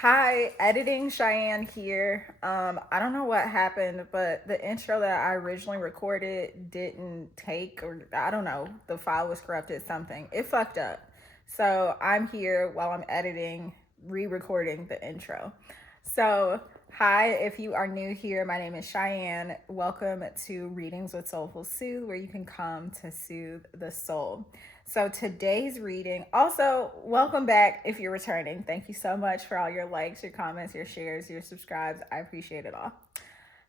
Hi, editing Cheyenne here. I don't know what happened, but the intro that I originally recorded didn't take, or I don't know, the file was corrupted, something. It fucked up. So I'm here while I'm editing, re-recording the intro. So, hi, if you are new here, my name is Cheyenne. Welcome to Readings with Soulful Soothe, where you can come to soothe the soul. So today's reading, also welcome back if you're returning. Thank you so much for all your likes, your comments, your shares, your subscribes. I appreciate it all.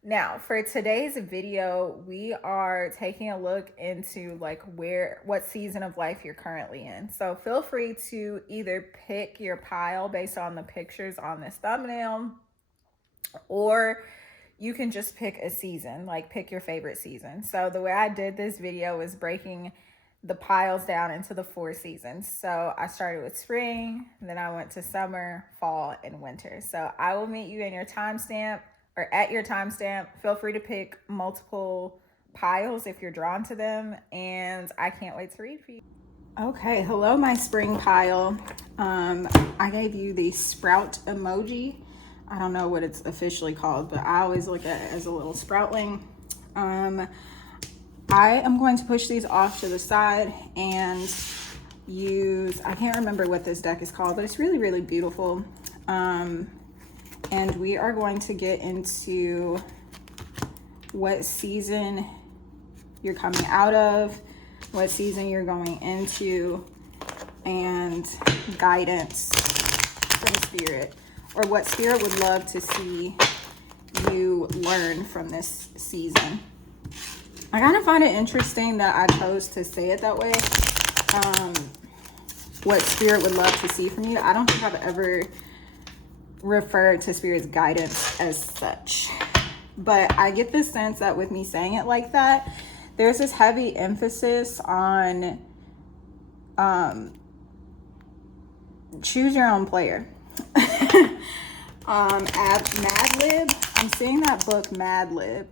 Now, for today's video, we are taking a look into what season of life you're currently in. So feel free to either pick your pile based on the pictures on this thumbnail, or you can just pick a season, like pick your favorite season. So the way I did this video is breaking the piles down into the 4 seasons. So I started with spring, then I went to summer, fall, and winter. So I will meet you in your timestamp or at your timestamp. Feel free to pick multiple piles if you're drawn to them, and I can't wait to read for you. Okay, hello my spring pile. I gave you the sprout emoji. I don't know what it's officially called, but I always look at it as a little sproutling. I am going to push these off to the side and use, I can't remember what this deck is called, but it's really, really beautiful. And we are going to get into what season you're coming out of, what season you're going into, and guidance from Spirit, or what Spirit would love to see you learn from this season. I kind of find it interesting that I chose to say it that way. What Spirit would love to see from you. I don't think I've ever referred to Spirit's guidance as such. But I get the sense that with me saying it like that, there's this heavy emphasis on choose your own player. Mad Lib. I'm seeing that book Mad Lib,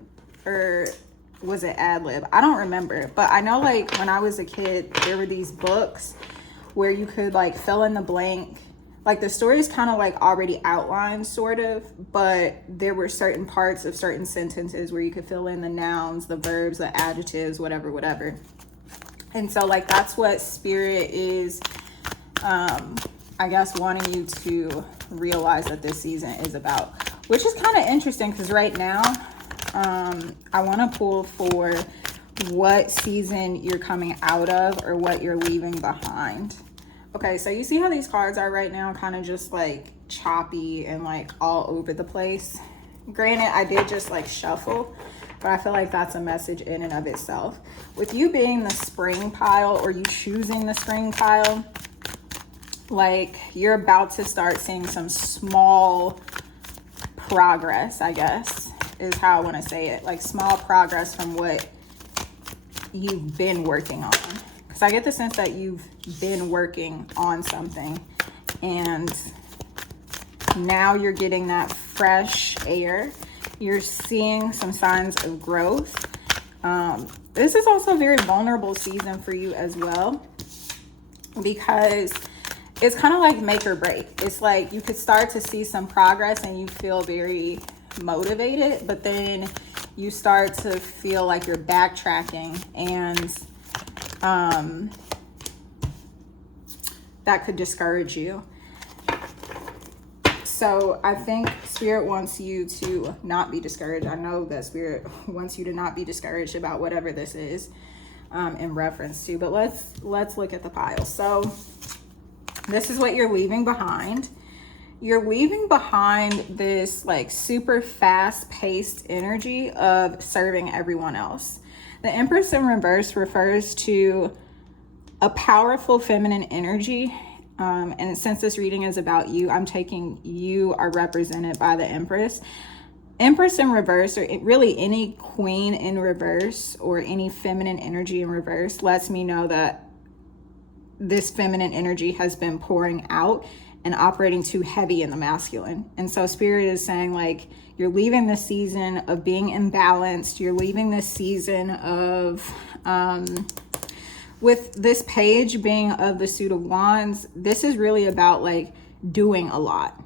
or was it Ad Lib? I don't remember, but I know like when I was a kid, there were these books where you could like fill in the blank. Like the story is kind of like already outlined sort of, but there were certain parts of certain sentences where you could fill in the nouns, the verbs, the adjectives, whatever. And so like that's what Spirit is, I guess, wanting you to realize that this season is about, which is kind of interesting because right now, I want to pull for what season you're coming out of or what you're leaving behind. Okay, so you see how these cards are right now, kind of just like choppy and like all over the place. Granted, I did just like shuffle, but I feel like that's a message in and of itself. With you being the spring pile, or you choosing the spring pile, like you're about to start seeing some small progress, I guess, is how I want to say it. Like small progress from what you've been working on. Because I get the sense that you've been working on something and now you're getting that fresh air. You're seeing some signs of growth. This is also a very vulnerable season for you as well, because it's kind of like make or break. It's like you could start to see some progress and you feel very motivated, but then you start to feel like you're backtracking, and that could discourage you. So I think Spirit wants you to not be discouraged. I know that Spirit wants you to not be discouraged about whatever this is in reference to, but let's look at the pile. So this is what you're leaving behind. You're leaving behind this like super fast-paced energy of serving everyone else. The Empress in reverse refers to a powerful feminine energy. And since this reading is about you, I'm taking you are represented by the Empress. Empress in reverse, or really any queen in reverse, or any feminine energy in reverse, lets me know that this feminine energy has been pouring out and operating too heavy in the masculine. And so Spirit is saying like, you're leaving this season of being imbalanced. You're leaving this season of, with this page being of the Suit of Wands, this is really about like doing a lot.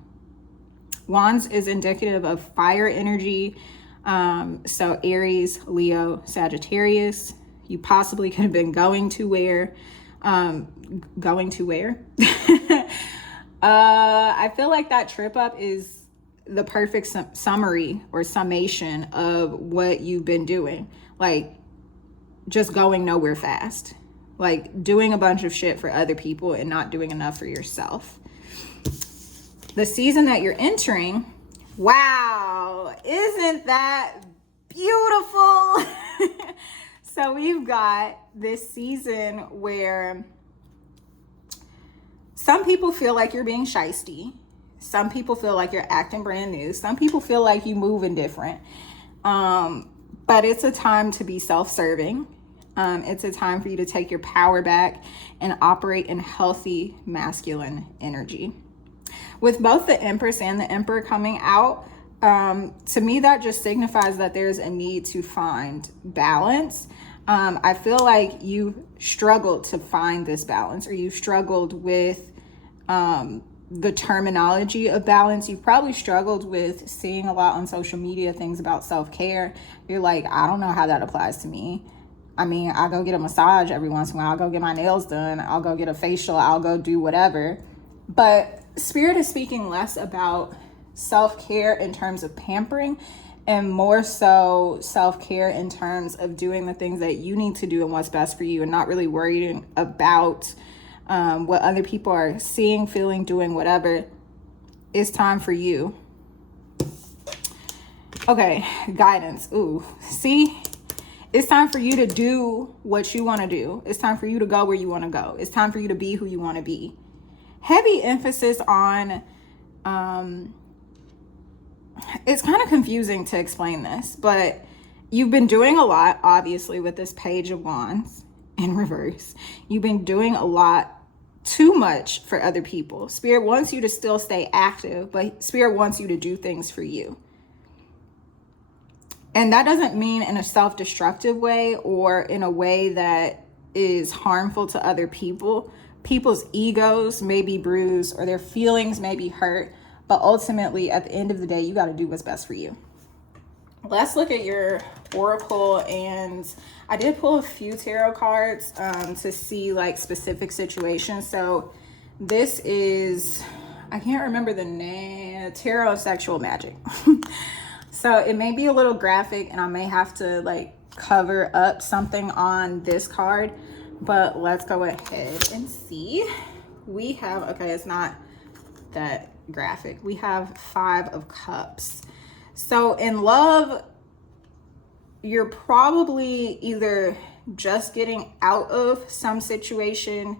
Wands is indicative of fire energy. So Aries, Leo, Sagittarius. You possibly could have been going to where? I feel like that trip up is the perfect summary or summation of what you've been doing. Like, just going nowhere fast. Like, doing a bunch of shit for other people and not doing enough for yourself. The season that you're entering, wow, isn't that beautiful? So we've got this season where some people feel like you're being shysty. Some people feel like you're acting brand new. Some people feel like you moving different. But it's a time to be self-serving. It's a time for you to take your power back and operate in healthy masculine energy. With both the Empress and the Emperor coming out, to me, that just signifies that there's a need to find balance. I feel like you struggled to find this balance, or you struggled with the terminology of balance. You probably struggled with seeing a lot on social media things about self-care. You're like, I don't know how that applies to me. I mean, I'll go get a massage every once in a while. I'll go get my nails done. I'll go get a facial. I'll go do whatever. But Spirit is speaking less about self-care in terms of pampering and more so self-care in terms of doing the things that you need to do and what's best for you, and not really worrying about what other people are seeing, feeling, doing, whatever. It's time for you. Okay, guidance. Ooh, see? It's time for you to do what you want to do. It's time for you to go where you want to go. It's time for you to be who you want to be. Heavy emphasis on, it's kind of confusing to explain this, but you've been doing a lot, obviously, with this Page of Wands in reverse. You've been doing a lot, too much for other people. Spirit wants you to still stay active, but Spirit wants you to do things for you. And that doesn't mean in a self-destructive way or in a way that is harmful to other people. People's egos may be bruised or their feelings may be hurt, but ultimately at the end of the day, you got to do what's best for you. Let's look at your oracle, and I did pull a few tarot cards to see like specific situations. So this is, I can't remember the name, Tarot of Sexual Magic. So it may be a little graphic and I may have to like cover up something on this card, but let's go ahead and see. We have, okay, it's not that graphic. We have 5 of Cups. So in love, you're probably either just getting out of some situation.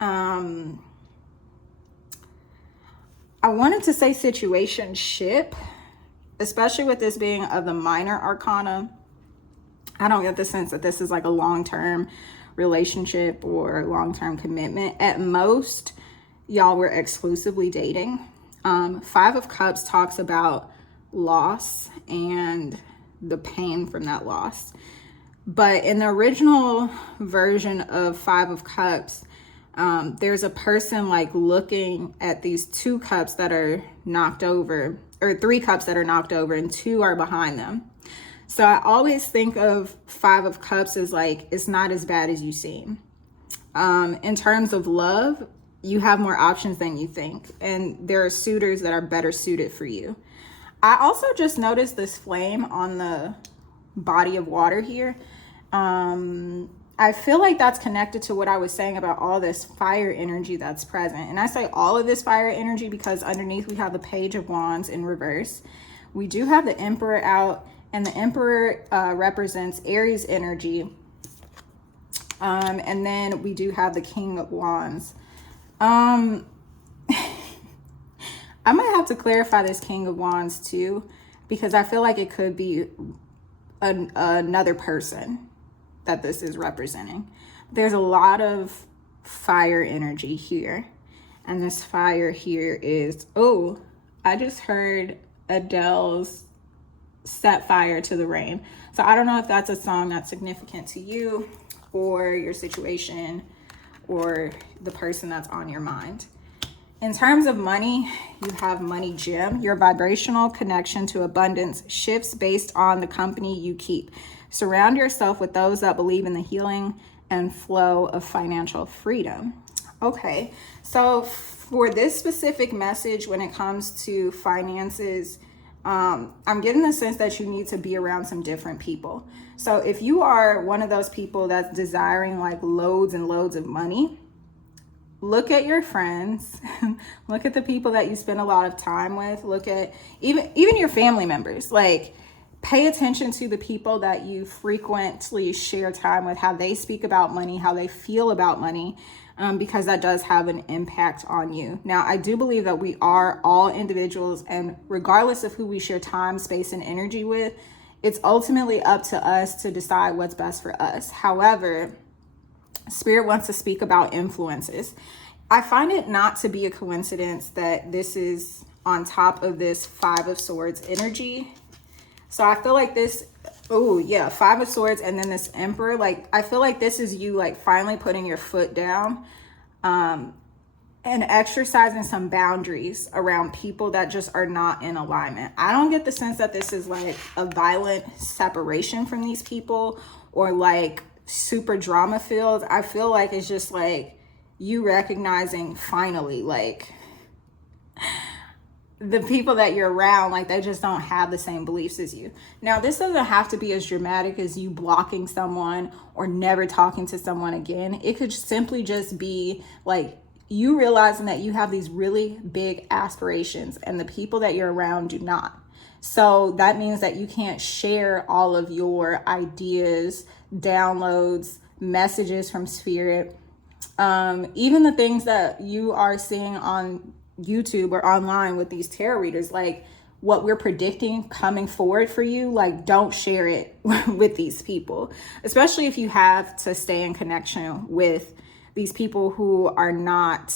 I wanted to say situationship, especially with this being of the minor arcana. I don't get the sense that this is like a long-term relationship or long-term commitment. At most, y'all were exclusively dating. 5 of Cups talks about loss and the pain from that loss. But in the original version of 5 of Cups, there's a person like looking at these 2 cups that are knocked over, or 3 cups that are knocked over, and 2 are behind them. So I always think of 5 of Cups as like, it's not as bad as you seem. In terms of love, you have more options than you think, and there are suitors that are better suited for you. I also just noticed this flame on the body of water here. I feel like that's connected to what I was saying about all this fire energy that's present. And I say all of this fire energy because underneath we have the Page of Wands in reverse. We do have the Emperor out, and the Emperor represents Aries energy. And then we do have the King of Wands. I might have to clarify this King of Wands too, because I feel like it could be another person that this is representing. There's a lot of fire energy here, and this fire here is, oh, I just heard Adele's Set Fire to the Rain. So I don't know if that's a song that's significant to you or your situation or the person that's on your mind. In terms of money, you have money gem. Your vibrational connection to abundance shifts based on the company you keep. Surround yourself with those that believe in the healing and flow of financial freedom. Okay, so for this specific message, when it comes to finances, I'm getting the sense that you need to be around some different people. So if you are one of those people that's desiring like loads and loads of money, look at your friends, look at the people that you spend a lot of time with, look at even your family members. Like, pay attention to the people that you frequently share time with, how they speak about money, how they feel about money, because that does have an impact on you. Now, I do believe that we are all individuals, and regardless of who we share time, space, and energy with, it's ultimately up to us to decide what's best for us. However, Spirit wants to speak about influences. I find it not to be a coincidence that this is on top of this Five of Swords energy. So I feel like this, oh yeah, Five of Swords and then this Emperor, like I feel like this is you like finally putting your foot down and exercising some boundaries around people that just are not in alignment. I don't get the sense that this is like a violent separation from these people or like super drama filled. I feel like it's just like you recognizing finally like the people that you're around, like they just don't have the same beliefs as you. Now, this doesn't have to be as dramatic as you blocking someone or never talking to someone again. It could simply just be like you realizing that you have these really big aspirations and the people that you're around do not. So that means that you can't share all of your ideas, downloads, messages from Spirit, even the things that you are seeing on YouTube or online with these tarot readers, like what we're predicting coming forward for you, like don't share it with these people, especially if you have to stay in connection with these people who are not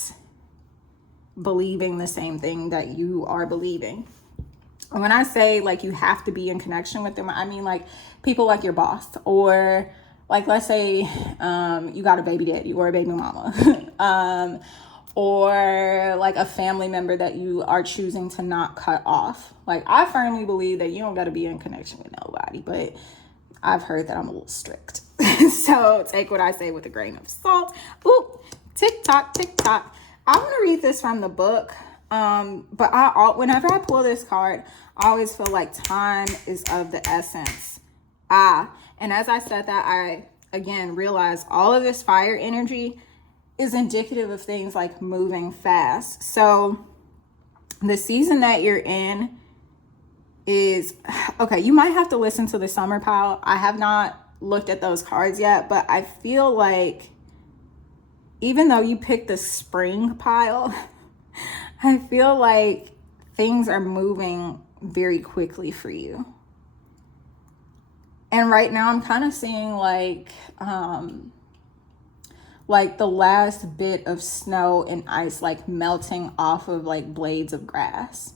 believing the same thing that you are believing. And when I say like you have to be in connection with them, I mean like people like your boss, or like let's say you got a baby daddy or a baby mama, or like a family member that you are choosing to not cut off. Like I firmly believe that you don't got to be in connection with nobody, but I've heard that I'm a little strict. So take what I say with a grain of salt. Ooh, tick tock, tick tock. I'm going to read this from the book. But whenever I pull this card, I always feel like time is of the essence. And as I said that, I again realized all of this fire energy is indicative of things like moving fast. So the season that you're in is, okay, you might have to listen to the summer pile. I have not looked at those cards yet, but I feel like even though you picked the spring pile, I feel like things are moving very quickly for you. And right now I'm kind of seeing like the last bit of snow and ice like melting off of like blades of grass.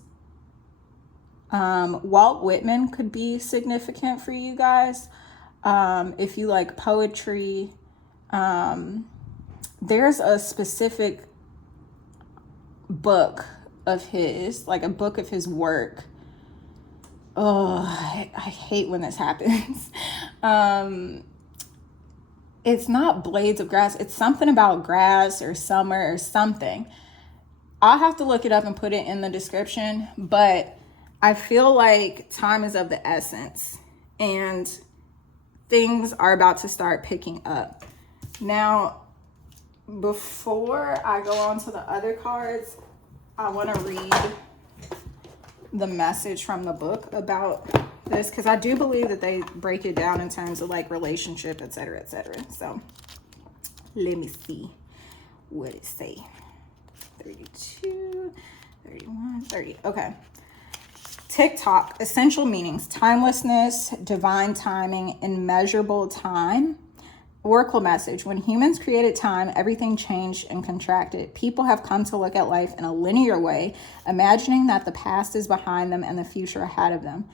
Walt Whitman could be significant for you guys. If you like poetry, there's a specific book of his, like a book of his work. Oh, I hate when this happens. It's not blades of grass. It's something about grass or summer or something. I'll have to look it up and put it in the description, but I feel like time is of the essence and things are about to start picking up. Now, before I go on to the other cards, I want to read the message from the book about this, because I do believe that they break it down in terms of like relationship, etc., etc. So let me see what it say. 32, 31, 30. Okay. TikTok, essential meanings: timelessness, divine timing, immeasurable time. Oracle message: when humans created time, everything changed and contracted. People have come to look at life in a linear way, imagining that the past is behind them and the future ahead of them.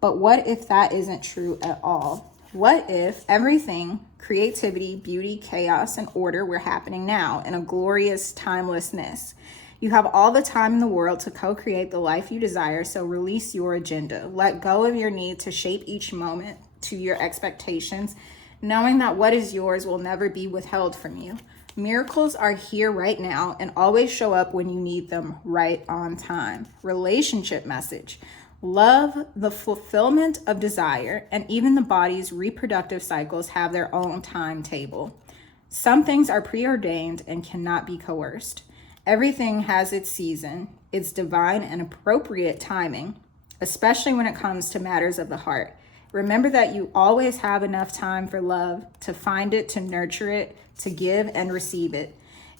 But what if that isn't true at all? What if everything, creativity, beauty, chaos, and order were happening now in a glorious timelessness? You have all the time in the world to co-create the life you desire, so release your agenda. Let go of your need to shape each moment to your expectations, knowing that what is yours will never be withheld from you. Miracles are here right now and always show up when you need them, right on time. Relationship message. Love, the fulfillment of desire, and even the body's reproductive cycles have their own timetable. Some things are preordained and cannot be coerced. Everything has its season, its divine and appropriate timing, especially when it comes to matters of the heart. Remember that you always have enough time for love, to find it, to nurture it, to give and receive it.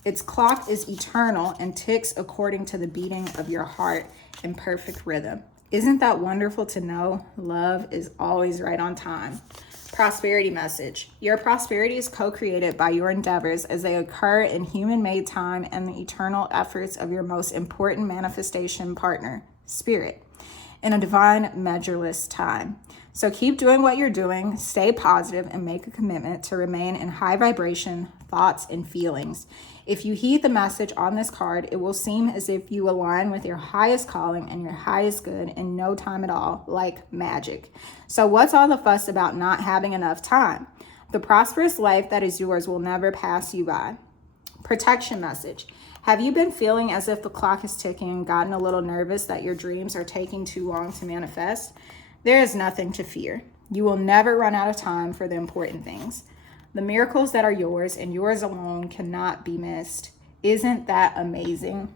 Its clock is eternal and ticks according to the beating of your heart in perfect rhythm. Isn't that wonderful to know? Love is always right on time. Prosperity message. Your prosperity is co-created by your endeavors as they occur in human-made time and the eternal efforts of your most important manifestation partner, Spirit, in a divine, measureless time. So keep doing what you're doing, stay positive, and make a commitment to remain in high vibration thoughts and feelings. If you heed the message on this card, it will seem as if you align with your highest calling and your highest good in no time at all, like magic. So what's all the fuss about not having enough time? The prosperous life that is yours will never pass you by. Protection message. Have you been feeling as if the clock is ticking and gotten a little nervous that your dreams are taking too long to manifest? There is nothing to fear. You will never run out of time for the important things. The miracles that are yours and yours alone cannot be missed. Isn't that amazing?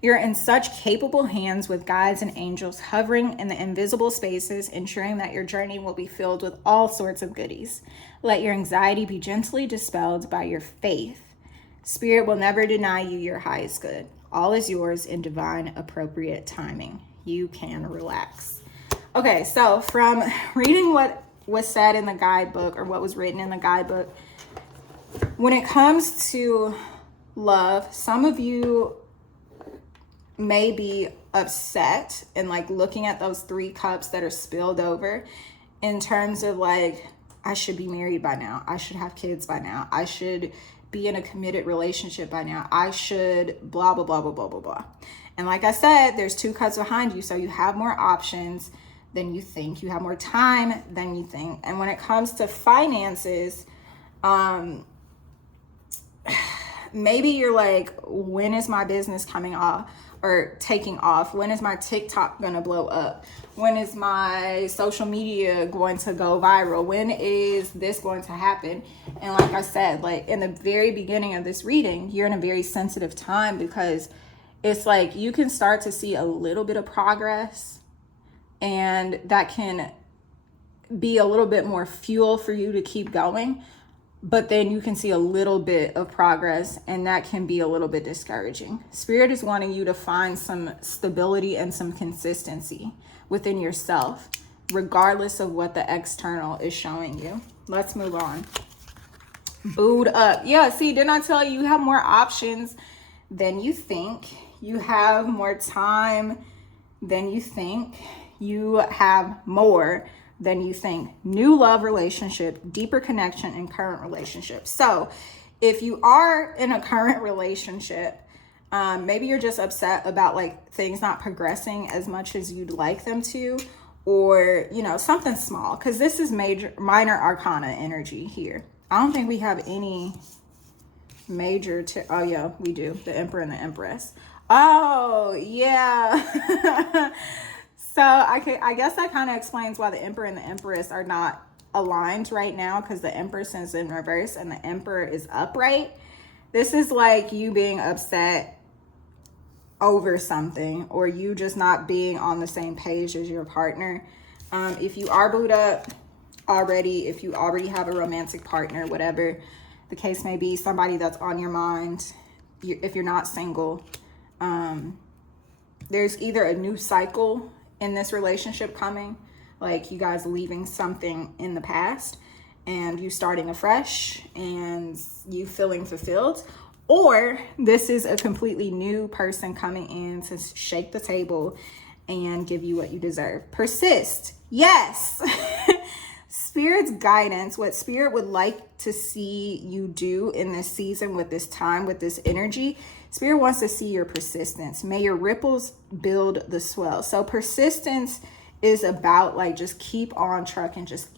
You're in such capable hands with guides and angels hovering in the invisible spaces, ensuring that your journey will be filled with all sorts of goodies. Let your anxiety be gently dispelled by your faith. Spirit will never deny you your highest good. All is yours in divine, appropriate timing. You can relax. Okay, so from reading what was said in the guidebook, or what was written in the guidebook, when it comes to love, some of you may be upset and like looking at those 3 cups that are spilled over in terms of like, I should be married by now. I should have kids by now. I should be in a committed relationship by now. I should blah, blah, blah, blah, blah, blah, blah. And like I said, there's 2 cups behind you. So you have more options than you think. You have more time than you think. And when it comes to finances, maybe you're like, when is my business coming off or taking off? When is my TikTok gonna blow up? When is my social media going to go viral? When is this going to happen? And like I said, like in the very beginning of this reading, you're in a very sensitive time, because it's like you can start to see a little bit of progress, and that can be a little bit more fuel for you to keep going. But then you can see a little bit of progress, and that can be a little bit discouraging. Spirit is wanting you to find some stability and some consistency within yourself, regardless of what the external is showing you. Let's move on. Booed up. Yeah, see, didn't I tell you, you have more options than you think. You have more time than you think. You have more than you think. New love relationship, deeper connection in current relationship. So if you are in a current relationship, maybe you're just upset about like things not progressing as much as you'd like them to, or, you know, something small, because this is minor arcana energy here. I don't think we have any major, oh yeah, we do. The Emperor and the Empress. Oh yeah. So I guess that kind of explains why the Emperor and the Empress are not aligned right now, because the Empress is in reverse and the Emperor is upright. This is like you being upset over something, or you just not being on the same page as your partner. If you are booed up already, if you already have a romantic partner, whatever the case may be, somebody that's on your mind, if you're not single, there's either a new cycle in this relationship coming, like you guys leaving something in the past and you starting afresh and you feeling fulfilled, or this is a completely new person coming in to shake the table and give you what you deserve. Persist. Yes. Spirit's guidance, what Spirit would like to see you do in this season, with this time, with this energy. Spirit wants to see your persistence. May your ripples build the swell. So persistence is about like, just keep on trucking. Just,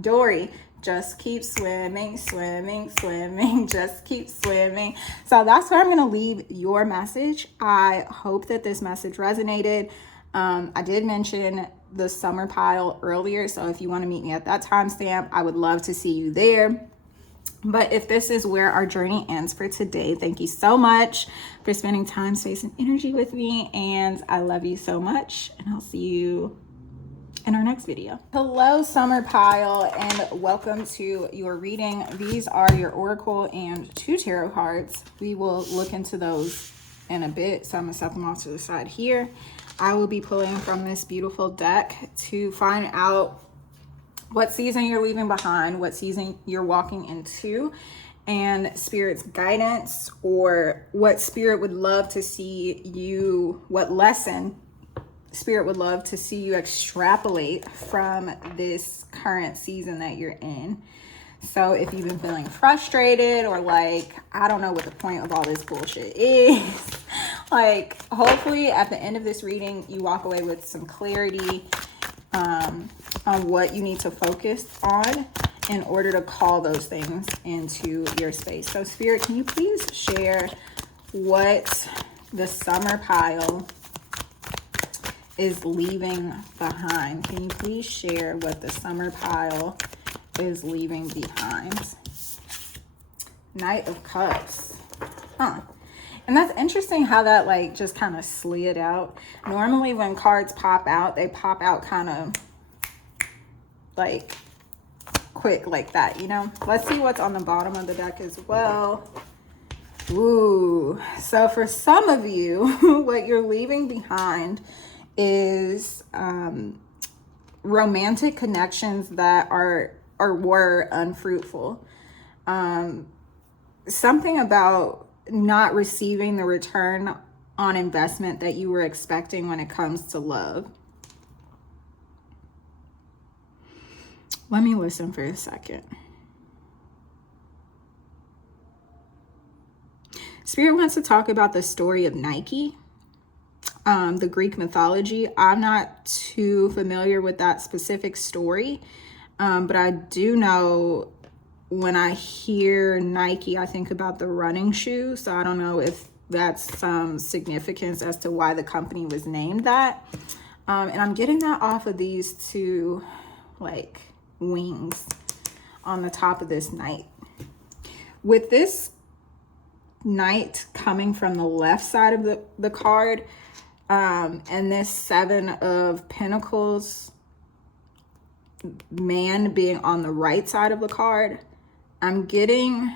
Dory, just keep swimming, swimming, swimming, just keep swimming. So that's where I'm going to leave your message. I hope that this message resonated. I did mention the summer pile earlier. So if you want to meet me at that timestamp, I would love to see you there. But if this is where our journey ends for today, thank you so much for spending time, space, and energy with me. And I love you so much. And I'll see you in our next video. Hello, summer pile, and welcome to your reading. These are your oracle and 2 tarot cards. We will look into those in a bit. So I'm gonna set them off to the side here. I will be pulling from this beautiful deck to find out what season you're leaving behind, what season you're walking into, and Spirit's guidance, or what Spirit would love to see you, what lesson Spirit would love to see you extrapolate from this current season that you're in. So if you've been feeling frustrated, or like, I don't know what the point of all this bullshit is, like, hopefully at the end of this reading, you walk away with some clarity on what you need to focus on in order to call those things into your space. So Spirit, can you please share what the summer pile is leaving behind? Can you please share what the summer pile is leaving behind? Knight of Cups. And that's interesting how that like just kind of slid out. Normally when cards pop out, they pop out kind of like quick like that, you know? Let's see what's on the bottom of the deck as well. Ooh, so for some of you, what you're leaving behind is romantic connections that are or were unfruitful. Something about not receiving the return on investment that you were expecting when it comes to love. Let me listen for a second. Spirit wants to talk about the story of Nike, the Greek mythology. I'm not too familiar with that specific story, but I do know when I hear Nike, I think about the running shoe. So I don't know if that's some significance as to why the company was named that. And I'm getting that off of these 2 like wings on the top of this knight. With this knight coming from the left side of the card, and this 7 of Pentacles man being on the right side of the card, I'm getting,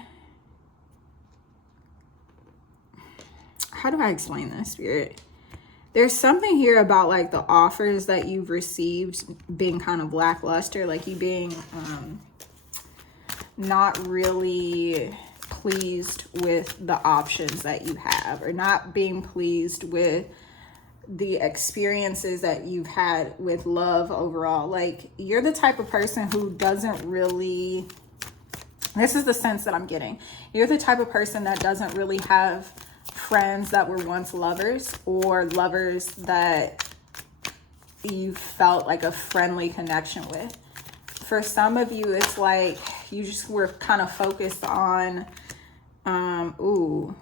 how do I explain this, Spirit? There's something here about like the offers that you've received being kind of lackluster, like you being not really pleased with the options that you have, or not being pleased with the experiences that you've had with love overall. Like, you're the type of person who doesn't really, this is the sense that I'm getting, you're the type of person that doesn't really have friends that were once lovers, or lovers that you felt like a friendly connection with. For some of you, it's like you just were kind of focused on, ooh,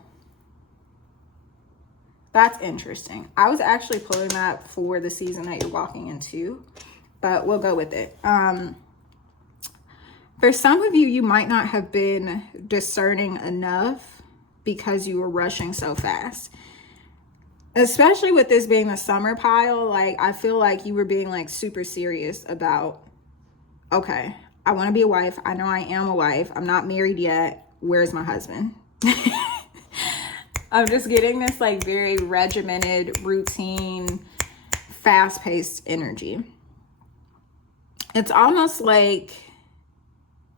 that's interesting. I was actually pulling that for the season that you're walking into, but we'll go with it. For some of you, you might not have been discerning enough because you were rushing so fast. Especially with this being the summer pile, like, I feel like you were being like super serious about, okay, I want to be a wife. I know I am a wife. I'm not married yet. Where's my husband? I'm just getting this like very regimented, routine, fast-paced energy. It's almost like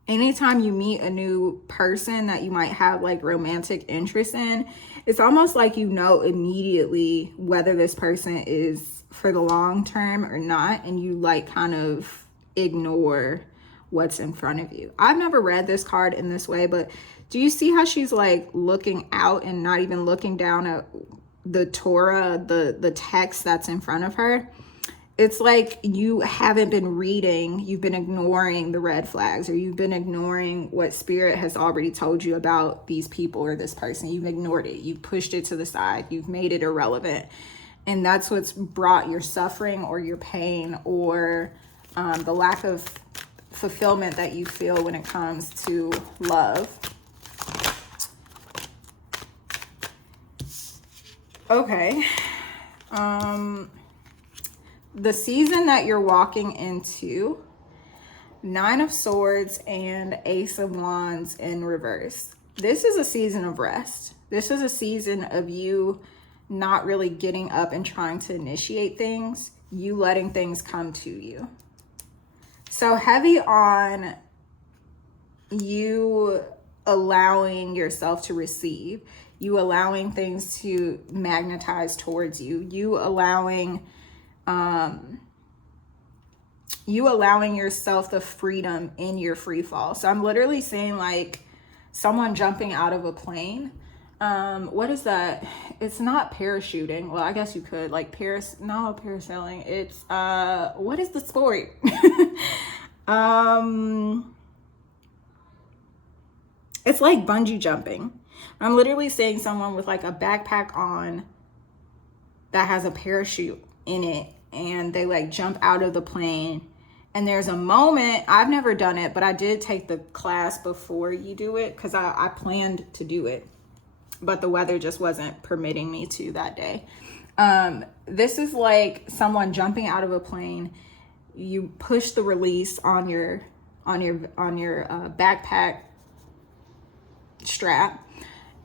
anytime you meet a new person that you might have like romantic interest in, it's almost like you know immediately whether this person is for the long term or not, and you like kind of ignore what's in front of you. I've never read this card in this way, but do you see how she's like looking out and not even looking down at the Torah, the text that's in front of her? It's like you haven't been reading, you've been ignoring the red flags, or you've been ignoring what Spirit has already told you about these people or this person. You've ignored it. You've pushed it to the side. You've made it irrelevant. And that's what's brought your suffering or your pain or the lack of fulfillment that you feel when it comes to love. Okay. The season that you're walking into, 9 of Swords and Ace of Wands in reverse. This is a season of rest. This is a season of you not really getting up and trying to initiate things, you letting things come to you. So heavy on you allowing yourself to receive, you allowing things to magnetize towards you, you allowing yourself the freedom in your free fall. So I'm literally saying like someone jumping out of a plane. What is that? It's not parachuting. Well, I guess you could like parasailing. It's what is the sport? It's like bungee jumping. I'm literally saying someone with like a backpack on that has a parachute in it, and they like jump out of the plane. And there's a moment, I've never done it, but I did take the class before you do it because I planned to do it, but the weather just wasn't permitting me to that day. This is like someone jumping out of a plane. You push the release on your backpack strap,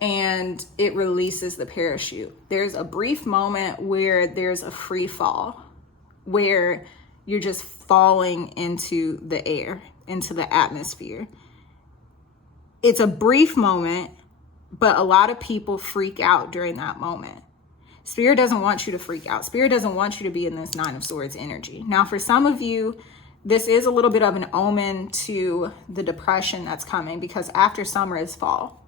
and it releases the parachute. There's a brief moment where there's a free fall, where you're just falling into the air, into the atmosphere. It's a brief moment, but a lot of people freak out during that moment. Spirit doesn't want you to freak out. Spirit doesn't want you to be in this 9 of Swords energy. Now, for some of you, this is a little bit of an omen to the depression that's coming, because after summer is fall.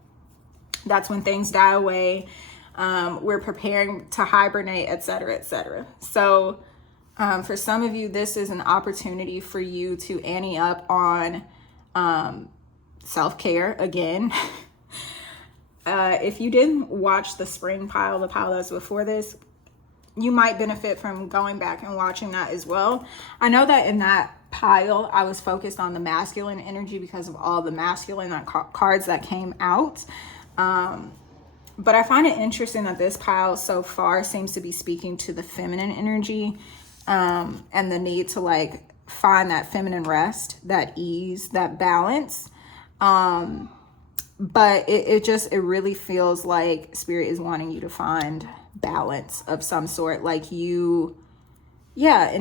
That's when things die away. We're preparing to hibernate, etc., etc. So for some of you, this is an opportunity for you to ante up on self-care again. If you didn't watch the spring pile, the pile that's before this, you might benefit from going back and watching that as well. I know that in that pile, I was focused on the masculine energy because of all the masculine cards that came out. But I find it interesting that this pile so far seems to be speaking to the feminine energy, and the need to like find that feminine rest, that ease, that balance. But it really feels like Spirit is wanting you to find balance of some sort. Like and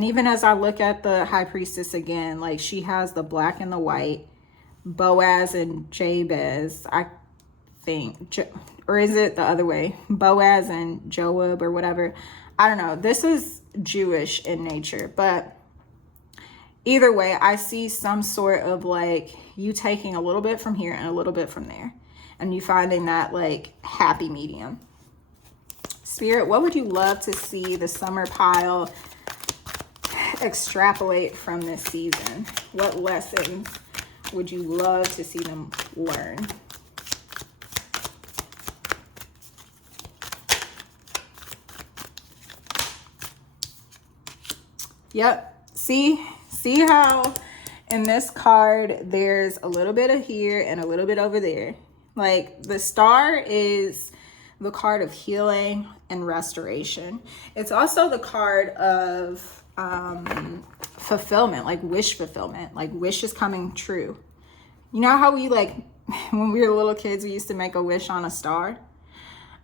even as I look at the High Priestess again, like she has the black and the white, Boaz and Jabez, I think, or is it the other way? Boaz and Joab or whatever. I don't know. This is Jewish in nature, but either way, I see some sort of like you taking a little bit from here and a little bit from there, and you finding that like happy medium. Spirit, what would you love to see the summer pile extrapolate from this season? What lessons would you love to see them learn? Yep. See how in this card there's a little bit of here and a little bit over there. Like the star is the card of healing and restoration. It's also the card of fulfillment, like wish fulfillment, like wishes coming true. You know how we like when we were little kids, we used to make a wish on a star.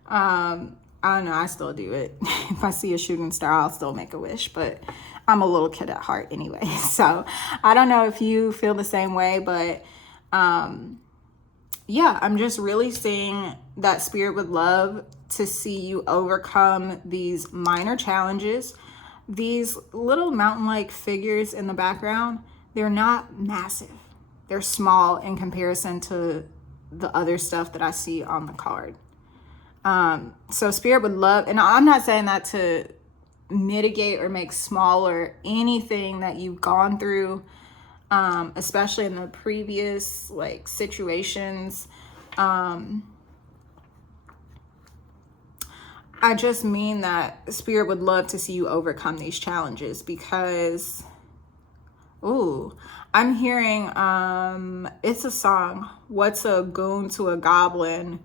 I don't know, I still do it. If I see a shooting star, I'll still make a wish, but I'm a little kid at heart anyway. So I don't know if you feel the same way, but yeah, I'm just really seeing that Spirit would love to see you overcome these minor challenges. These little mountain-like figures in the background, they're not massive. they're small in comparison to the other stuff that I see on the card. So Spirit would love, and I'm not saying that to mitigate or make smaller anything that you've gone through, especially in the previous like situations. I just mean that Spirit would love to see you overcome these challenges, because, ooh, I'm hearing, it's a song, What's a Goon to a Goblin?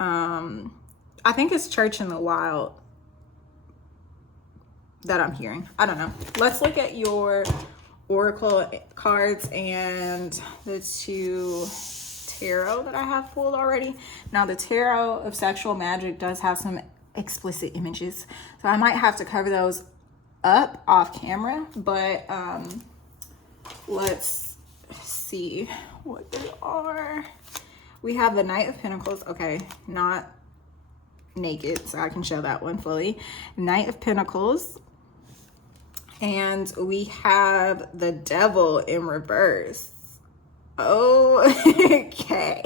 I think it's Church in the Wild that I'm hearing. I don't know. Let's look at your oracle cards and the 2 tarot that I have pulled already. Now, the tarot of sexual magic does have some explicit images, so I might have to cover those up off camera, but let's see what they are. We have the Knight of Pentacles. Okay, not naked, so I can show that one fully. Knight of Pentacles. And we have the Devil in reverse. Okay.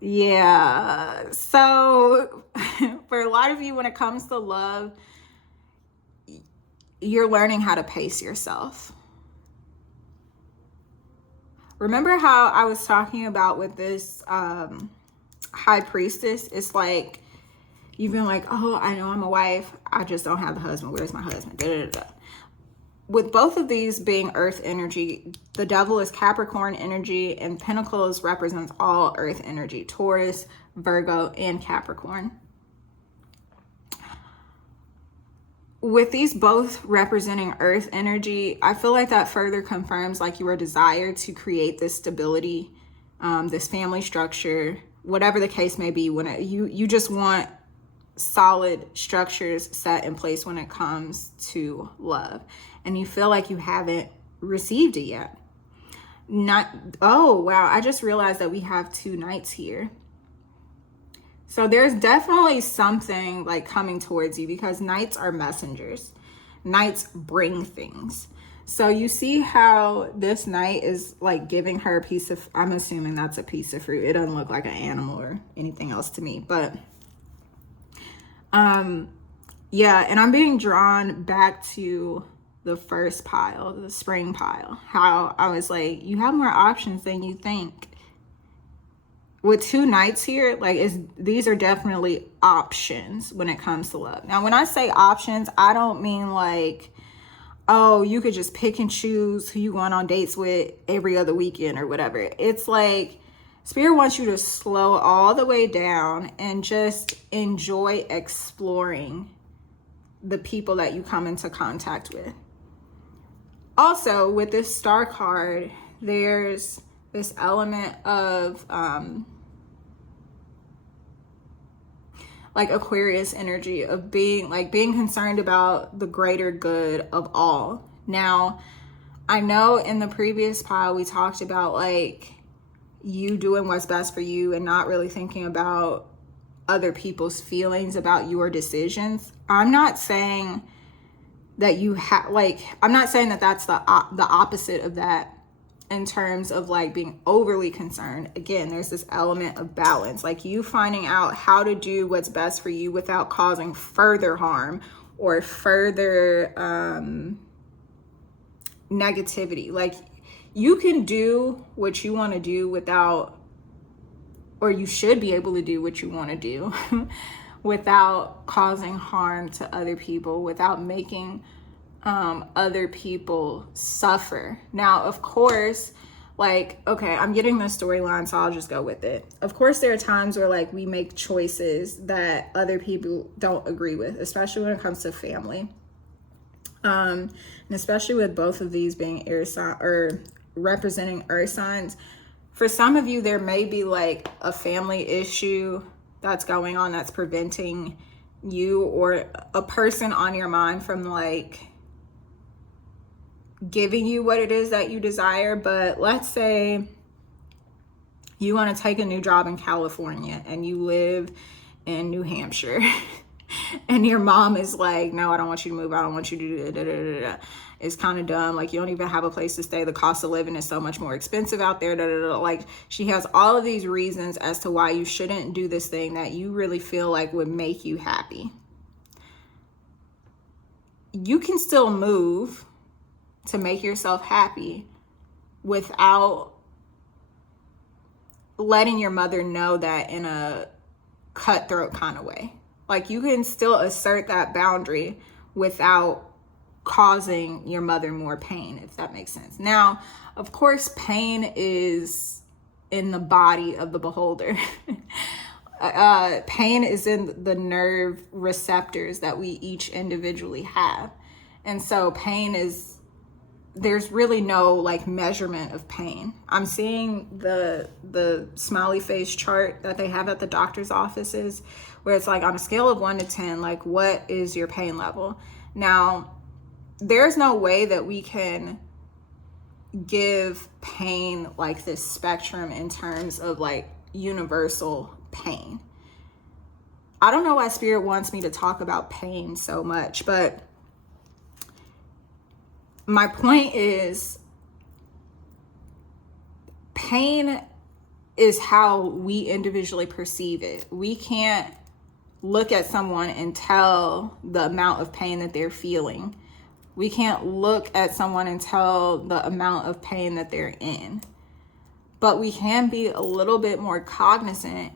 Yeah. So for a lot of you, when it comes to love, you're learning how to pace yourself. Remember how I was talking about with this High Priestess? It's like, you've been like, oh, I know I'm a wife, I just don't have the husband. Where's my husband? Da, da, da, da. With both of these being earth energy, the Devil is Capricorn energy, and Pentacles represents all earth energy, Taurus, Virgo, and Capricorn. With these both representing earth energy, I feel like that further confirms like your desire to create this stability, this family structure, whatever the case may be. When you just want solid structures set in place when it comes to love, and you feel like you haven't received it yet. Oh wow, I just realized that we have 2 knights here. So there's definitely something like coming towards you, because knights are messengers. Knights bring things. So you see how this knight is like giving her a piece of, I'm assuming that's a piece of fruit. It doesn't look like an animal or anything else to me, but yeah, and I'm being drawn back to the first pile, the spring pile, how I was like, you have more options than you think. With 2 knights here, like these are definitely options when it comes to love. Now, when I say options, I don't mean like, oh, you could just pick and choose who you go on dates with every other weekend or whatever. It's like Spirit wants you to slow all the way down and just enjoy exploring the people that you come into contact with. Also, with this Star card, there's this element of like Aquarius energy, of being concerned about the greater good of all. Now, I know in the previous pile we talked about like you doing what's best for you and not really thinking about other people's feelings about your decisions. I'm not saying that you have I'm not saying that that's the opposite of that in terms of like being overly concerned. Again, there's this element of balance, like you finding out how to do what's best for you without causing further harm or further negativity. Like you can do what you want to do without, or you should be able to do what you want to do without causing harm to other people, without making other people suffer. Now, of course, like, okay, I'm getting the storyline, so I'll just go with it. Of course, there are times where like we make choices that other people don't agree with, especially when it comes to family. And especially with both of these being air sign or representing earth signs. For some of you, there may be like a family issue that's going on that's preventing you or a person on your mind from like giving you what it is that you desire. But let's say you want to take a new job in California and you live in New Hampshire and your mom is like, no, I don't want you to move. I don't want you to do da. It's kind of dumb. Like, you don't even have a place to stay. The cost of living is so much more expensive out there. Like, she has all of these reasons as to why you shouldn't do this thing that you really feel like would make you happy. You can still move to make yourself happy without letting your mother know that in a cutthroat kind of way. Like, you can still assert that boundary without causing your mother more pain, if that makes sense. Now, of course, pain is in the body of the beholder. Pain is in the nerve receptors that we each individually have. And so pain is, there's really no like measurement of pain. I'm seeing the smiley face chart that they have at the doctor's offices, where it's like on a scale of 1 to 10, like, what is your pain level? Now, there's no way that we can give pain like this spectrum in terms of like universal pain. I don't know why Spirit wants me to talk about pain so much, but my point is, pain is how we individually perceive it. We can't look at someone and tell the amount of pain that they're feeling. We can't look at someone and tell the amount of pain that they're in. But we can be a little bit more cognizant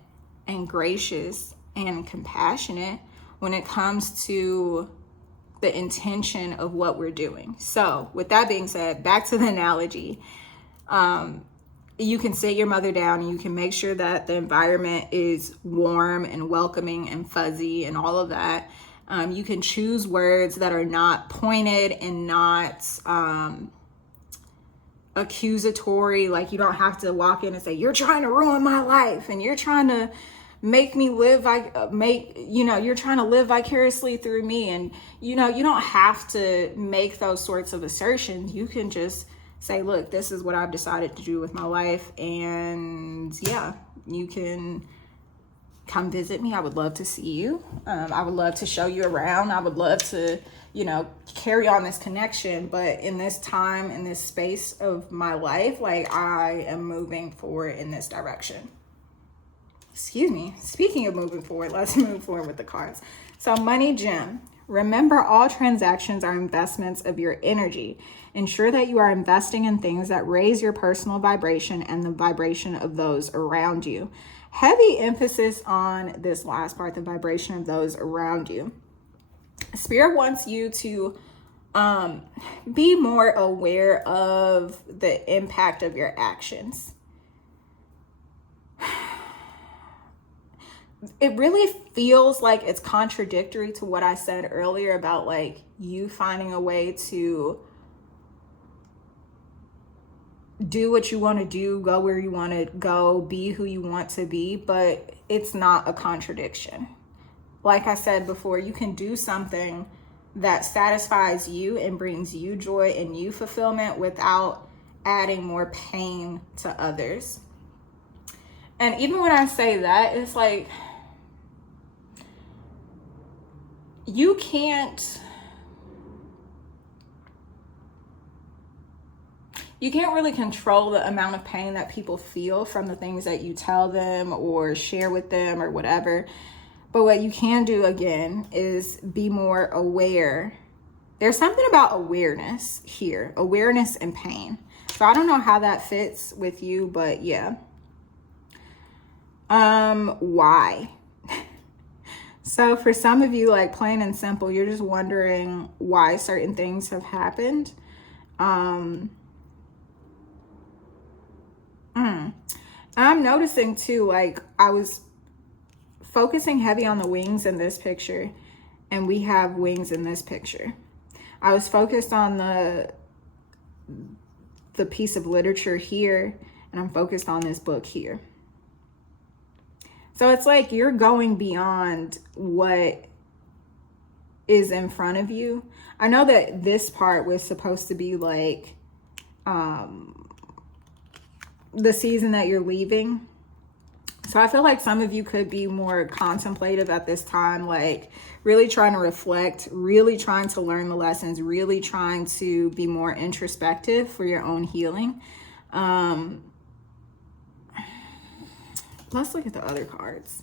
and gracious and compassionate when it comes to the intention of what we're doing. So with that being said, back to the analogy. You can sit your mother down and you can make sure that the environment is warm and welcoming and fuzzy and all of that. You can choose words that are not pointed and not accusatory. Like, you don't have to walk in and say, you're trying to ruin my life and you're trying to make me live, you're trying to live vicariously through me. And, you don't have to make those sorts of assertions. You can just say, look, this is what I've decided to do with my life. And yeah, you can come visit me. I would love to see you. I would love to show you around. I would love to, carry on this connection. But in this time, in this space of my life, like, I am moving forward in this direction. Excuse me. Speaking of moving forward, let's move forward with the cards. So, money gem. Remember, all transactions are investments of your energy. Ensure that you are investing in things that raise your personal vibration and the vibration of those around you. Heavy emphasis on this last part, the vibration of those around you. Spirit wants you to be more aware of the impact of your actions. It really feels like it's contradictory to what I said earlier about like you finding a way to do what you want to do, go where you want to go, be who you want to be, but it's not a contradiction. Like I said before, you can do something that satisfies you and brings you joy and you fulfillment without adding more pain to others. And even when I say that, it's like, you can't really control the amount of pain that people feel from the things that you tell them or share with them or whatever. But what you can do, again, is be more aware. There's something about awareness here, awareness and pain. So I don't know how that fits with you, but yeah. Why? So for some of you, like, plain and simple, you're just wondering why certain things have happened. I'm noticing too, like, I was focusing heavy on the wings in this picture, and we have wings in this picture. I was focused on the piece of literature here, and I'm focused on this book here. So it's like you're going beyond what is in front of you. I know that this part was supposed to be like the season that you're leaving. So I feel like some of you could be more contemplative at this time, like really trying to reflect, really trying to learn the lessons, really trying to be more introspective for your own healing. Let's look at the other cards.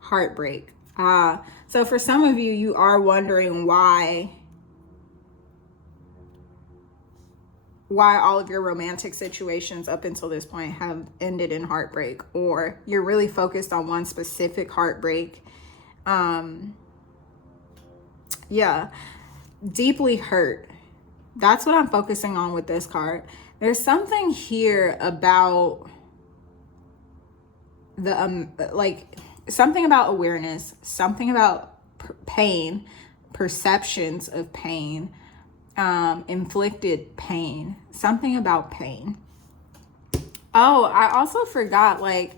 Heartbreak. So for some of you, you are wondering why all of your romantic situations up until this point have ended in heartbreak, or you're really focused on one specific heartbreak. Yeah, deeply hurt. That's what I'm focusing on with this card. There's something here about the like something about awareness, something about pain, perceptions of pain, inflicted pain, something about pain. Oh, I also forgot, like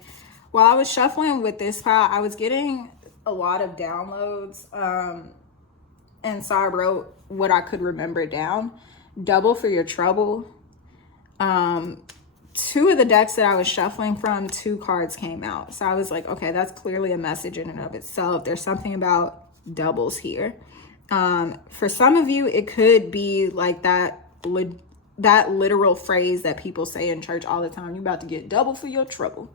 while I was shuffling with this pile, I was getting a lot of downloads, and so I wrote what I could remember down. Double for your trouble. Two of the decks that I was shuffling from, 2 cards came out, so I was like, okay, that's clearly a message in and of itself. There's something about doubles here. For some of you, it could be like that literal phrase that people say in church all the time. You're about to get double for your trouble.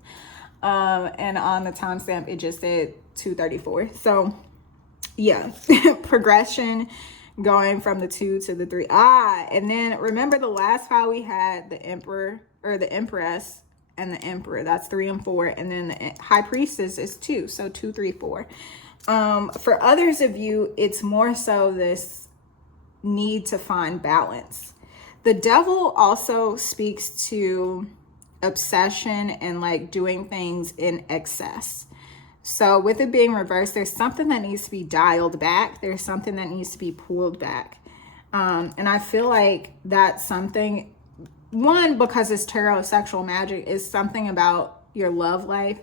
And on the timestamp, it just said 2:34. So yeah, progression going from the 2 to the 3. And then remember the last file we had, the Emperor or the Empress and the Emperor. That's 3 and 4. And then the High Priestess is 2. So 2, 3, 4. For others of you, it's more so this need to find balance. The Devil also speaks to obsession and like doing things in excess. So with it being reversed, there's something that needs to be dialed back. There's something that needs to be pulled back. And I feel like that's something, one, because it's tarot sexual magic, is something about your love life.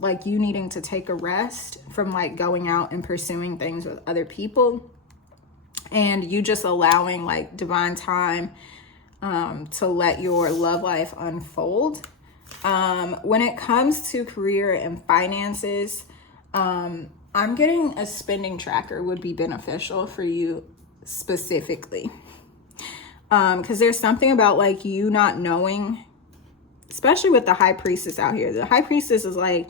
Like you needing to take a rest from like going out and pursuing things with other people, and you just allowing like divine time to let your love life unfold. When it comes to career and finances, I'm getting a spending tracker would be beneficial for you specifically, because there's something about like you not knowing, especially with the High Priestess out here. The High Priestess is like,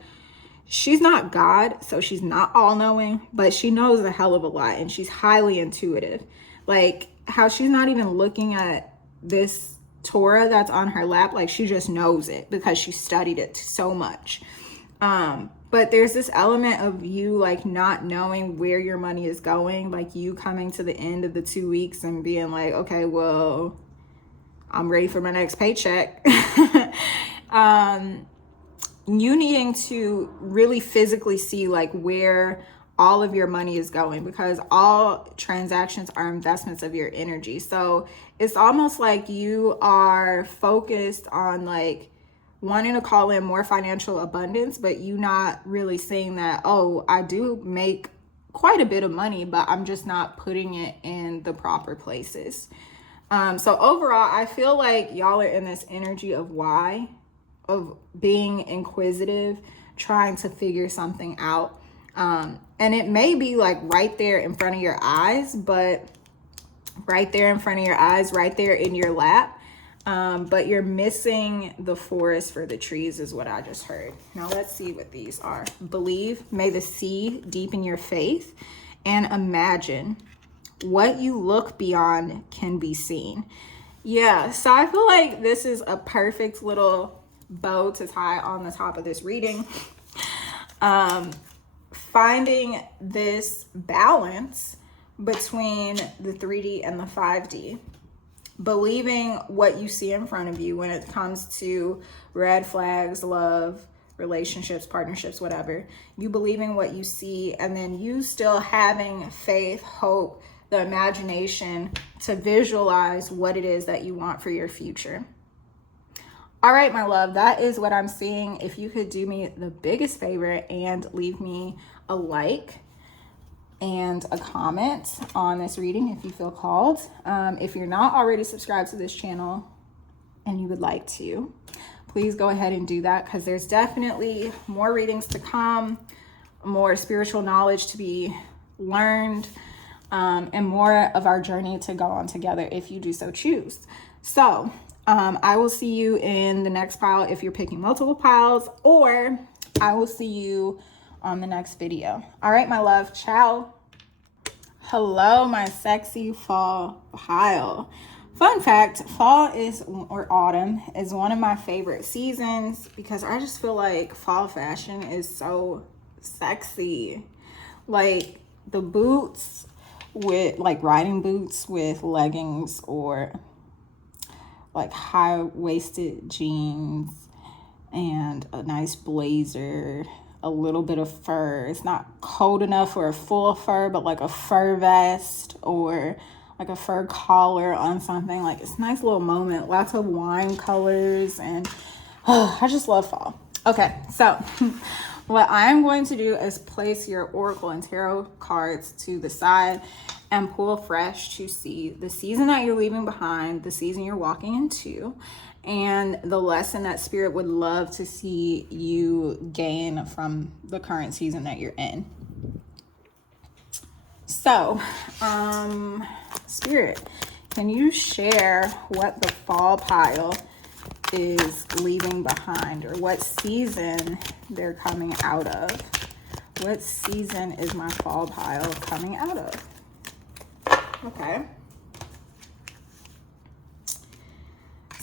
she's not God, so she's not all-knowing, but she knows a hell of a lot, and she's highly intuitive. Like how she's not even looking at this Torah that's on her lap, like she just knows it because she studied it so much. But there's this element of you like not knowing where your money is going, like you coming to the end of the 2 weeks and being like, okay, well, I'm ready for my next paycheck. You needing to really physically see like where all of your money is going, because all transactions are investments of your energy. So it's almost like you are focused on like wanting to call in more financial abundance, but you not really seeing that, oh, I do make quite a bit of money, but I'm just not putting it in the proper places. So overall, I feel like y'all are in this energy of why, of being inquisitive, trying to figure something out. And it may be like right there in front of your eyes, but right there in front of your eyes, right there in your lap. But you're missing the forest for the trees is what I just heard. Now let's see what these are. Believe, may the sea deepen your faith, and imagine what you look beyond can be seen. Yeah, so I feel like this is a perfect little bow to tie on the top of this reading. Finding this balance between the 3D and the 5D. Believing what you see in front of you when it comes to red flags, love, relationships, partnerships, whatever. You believing what you see, and then you still having faith, hope, the imagination to visualize what it is that you want for your future. All right, my love, that is what I'm seeing. If you could do me the biggest favor and leave me a like and a comment on this reading if you feel called. If you're not already subscribed to this channel and you would like to, please go ahead and do that, because there's definitely more readings to come, more spiritual knowledge to be learned, and more of our journey to go on together if you do so choose. So I will see you in the next pile if you're picking multiple piles, or I will see you on the next video. All right, my love. Ciao. Hello, my sexy fall pile. Fun fact, fall or autumn is one of my favorite seasons because I just feel like fall fashion is so sexy. Like the boots with like riding boots with leggings, or like high-waisted jeans and a nice blazer, a little bit of fur. It's not cold enough for a full fur, but like a fur vest or like a fur collar on something. Like, it's a nice little moment. Lots of wine colors, and I just love fall. Okay, so what I'm going to do is place your oracle and tarot cards to the side and pull fresh to see the season that you're leaving behind, the season you're walking into, and the lesson that Spirit would love to see you gain from the current season that you're in. So, Spirit, can you share what the fall pile is leaving behind, or what season they're coming out of? What season is my fall pile coming out of? Okay.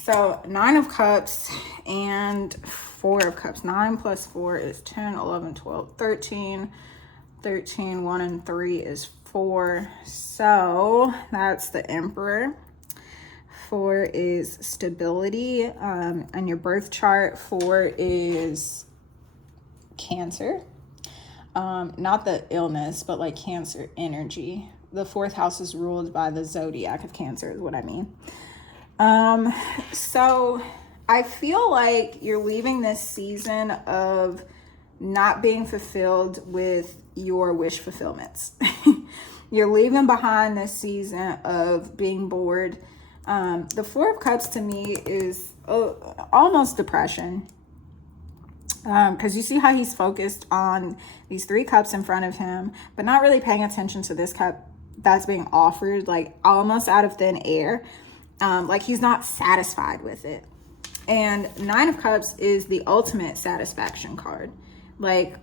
So 9 of Cups and 4 of Cups. 9 plus 4 is 10, 11, 12, 13. 13, 1 and 3 is 4. So that's the Emperor. 4 is stability. On your birth chart, 4 is Cancer. Not the illness, but like Cancer energy. The 4th house is ruled by the zodiac of Cancer is what I mean. So I feel like you're leaving this season of not being fulfilled with your wish fulfillments. You're leaving behind this season of being bored. The 4 of Cups to me is almost depression. Because you see how he's focused on these 3 cups in front of him, but not really paying attention to this cup that's being offered, like almost out of thin air. Like he's not satisfied with it. And 9 of Cups is the ultimate satisfaction card. Like,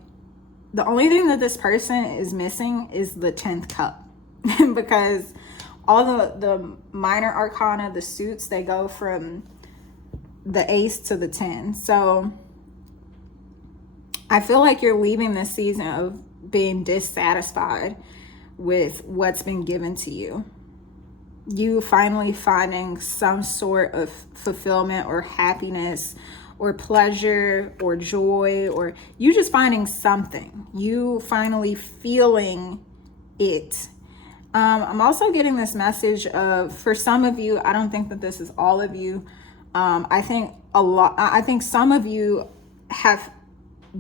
the only thing that this person is missing is the 10th cup. Because all the minor arcana, the suits, they go from the ace to the 10. So I feel like you're leaving this season of being dissatisfied with what's been given to you. You finally finding some sort of fulfillment or happiness or pleasure or joy, or you just finding something. You finally feeling it. I'm also getting this message of, for some of you, I don't think that this is all of you. I think some of you have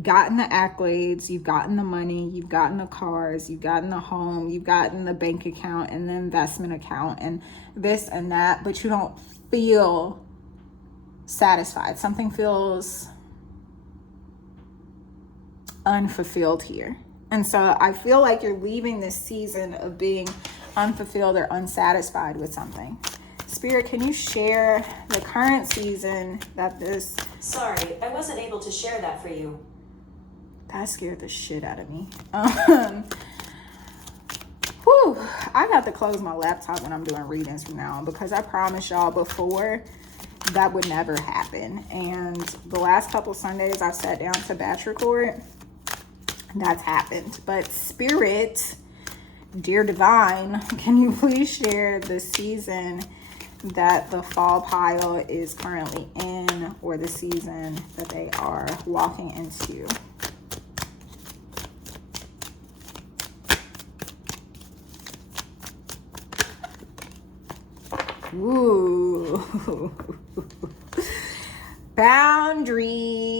gotten the accolades, you've gotten the money, you've gotten the cars, you've gotten the home, you've gotten the bank account and the investment account and this and that, but you don't feel satisfied. Something feels unfulfilled here. And so I feel like you're leaving this season of being unfulfilled or unsatisfied with something. Spirit, can you share the current season that this... Sorry, I wasn't able to share that for you. That scared the shit out of me. I got to close my laptop when I'm doing readings from now on, because I promise y'all before that would never happen. And the last couple Sundays I've sat down to batch record, that's happened. But Spirit, dear divine, can you please share the season that the fall pile is currently in, or the season that they are walking into? Ooh. Boundaries.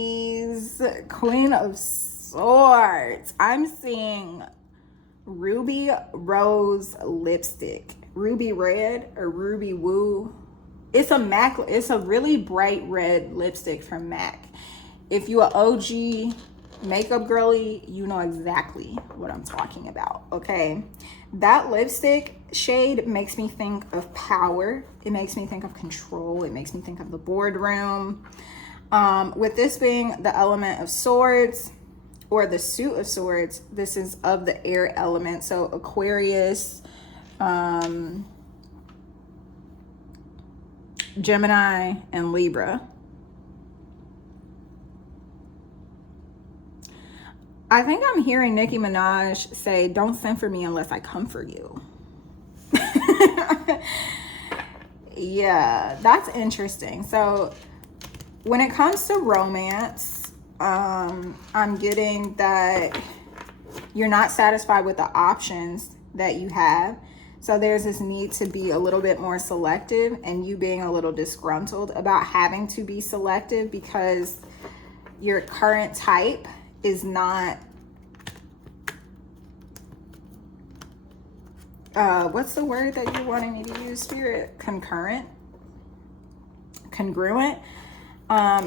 Queen of Swords. I'm seeing ruby rose lipstick. Ruby red or ruby woo. It's a MAC, it's a really bright red lipstick from MAC. If you are OG makeup girly, you know exactly what I'm talking about, okay? That lipstick shade makes me think of power. It makes me think of control. It makes me think of the boardroom. With this being the element of swords, or the suit of swords, this is of the air element. So Aquarius, Gemini, and Libra. I think I'm hearing Nicki Minaj say, "Don't send for me unless I come for you." Yeah, that's interesting. So when it comes to romance, I'm getting that you're not satisfied with the options that you have. So there's this need to be a little bit more selective, and you being a little disgruntled about having to be selective because your current type is not, what's the word that you're wanting me to use, Spirit? Congruent.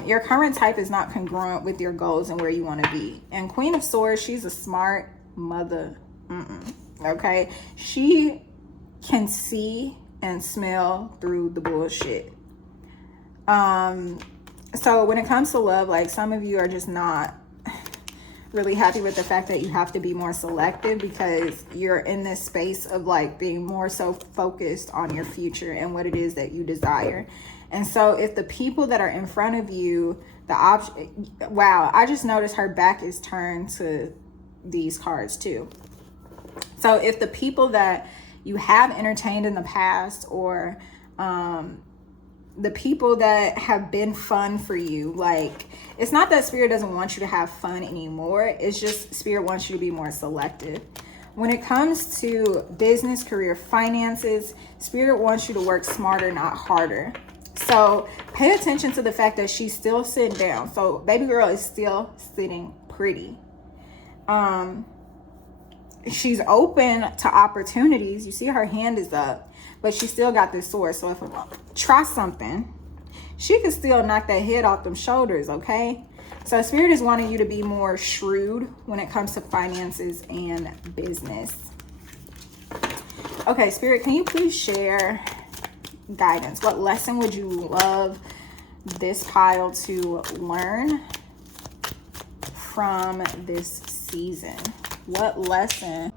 Your current type is not congruent with your goals and where you want to be. And Queen of Swords, she's a smart mother. Okay? She can see and smell through the bullshit. So when it comes to love, like, some of you are just not really happy with the fact that you have to be more selective because you're in this space of like being more so focused on your future and what it is that you desire. And so if the people that are in front of you, the option, wow, I just noticed her back is turned to these cards too. So if the people that you have entertained in the past, or the people that have been fun for you, like, it's not that Spirit doesn't want you to have fun anymore. It's just Spirit wants you to be more selective. When it comes to business, career, finances, Spirit wants you to work smarter, not harder. So pay attention to the fact that she's still sitting down. So baby girl is still sitting pretty. She's open to opportunities. You see her hand is up, but she still got this sword. So if I try something, she can still knock that head off them shoulders, okay? So Spirit is wanting you to be more shrewd when it comes to finances and business. Okay, Spirit, can you please share guidance? What lesson would you love this pile to learn from this season? What lesson?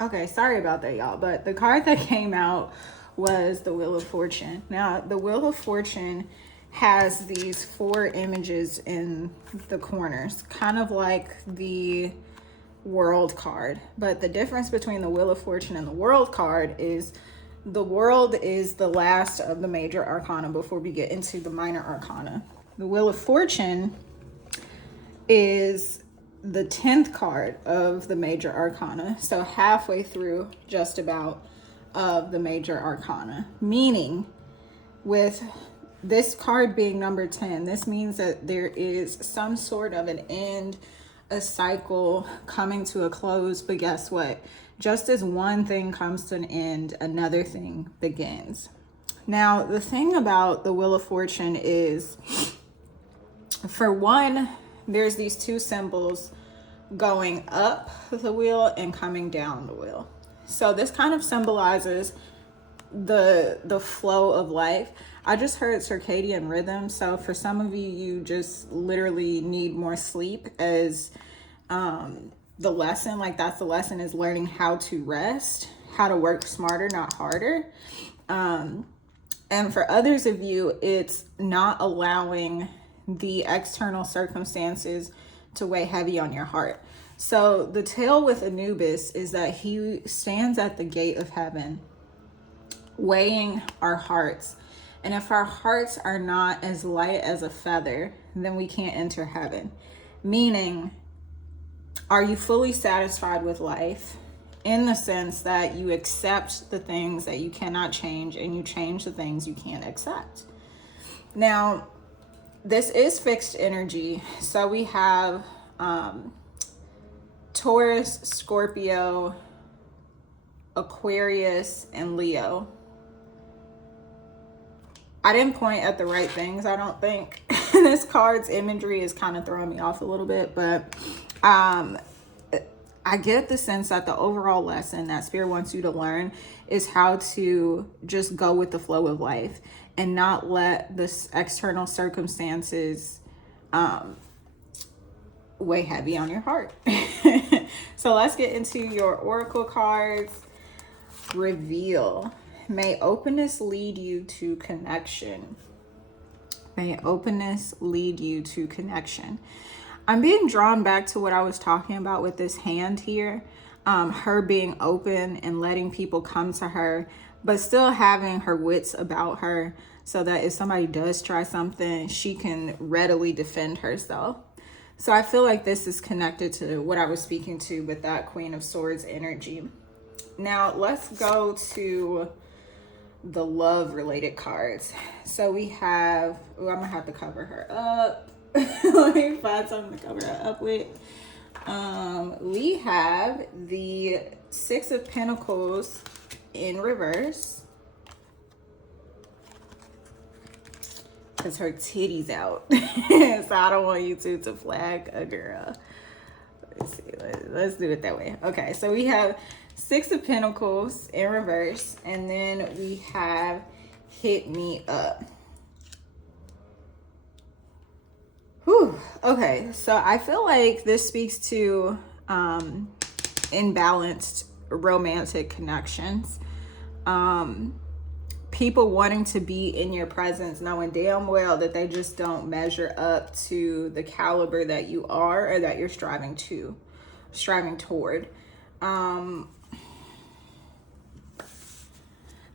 Okay, sorry about that, y'all, but the card that came out was the Wheel of Fortune. Now, the Wheel of Fortune has these 4 images in the corners, kind of like the World card. But the difference between the Wheel of Fortune and the World card is the World is the last of the major arcana before we get into the minor arcana. The Wheel of Fortune is the 10th card of the major arcana, so halfway through just about of the major arcana, meaning with this card being number 10, this means that there is some sort of an end, a cycle coming to a close. But guess what? Just as one thing comes to an end, another thing begins. Now, the thing about the Wheel of Fortune is, for one, there's these 2 symbols going up the wheel and coming down the wheel. So this kind of symbolizes the flow of life. I just heard circadian rhythm. So for some of you, you just literally need more sleep as the lesson. Like, that's the lesson, is learning how to rest, how to work smarter, not harder. And for others of you, it's not allowing the external circumstances to weigh heavy on your heart. So the tale with Anubis is that he stands at the gate of heaven, weighing our hearts. And if our hearts are not as light as a feather, then we can't enter heaven. Meaning, are you fully satisfied with life, in the sense that you accept the things that you cannot change and you change the things you can't accept? Now, this is fixed energy. So we have Taurus, Scorpio, Aquarius, and Leo. I didn't point at the right things, I don't think. This card's imagery is kind of throwing me off a little bit, but I get the sense that the overall lesson that Spirit wants you to learn is how to just go with the flow of life and not let this external circumstances weigh heavy on your heart. So let's get into your oracle cards. Reveal. May openness lead you to connection. May openness lead you to connection. I'm being drawn back to what I was talking about with this hand here. Her being open and letting people come to her, but still having her wits about her so that if somebody does try something, she can readily defend herself. So I feel like this is connected to what I was speaking to with that Queen of Swords energy. Now let's go to the love related cards. So we have, I'm gonna have to cover her up. Let me find something to cover her up with. We have the Six of Pentacles in reverse because her titty's out. So I don't want you to flag a girl. Let's see, let's do it that way. Okay, so we have Six of Pentacles in reverse, and then we have Hit Me Up. Whew. Okay, so I feel like this speaks to imbalanced romantic connections. People wanting to be in your presence, knowing damn well that they just don't measure up to the caliber that you are or that you're striving toward.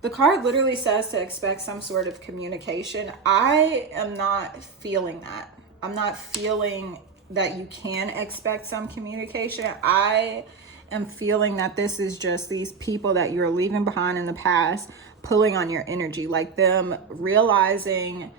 The card literally says to expect some sort of communication. I am not feeling that. I'm not feeling that you can expect some communication. I am feeling that this is just these people that you're leaving behind in the past pulling on your energy, like them realizing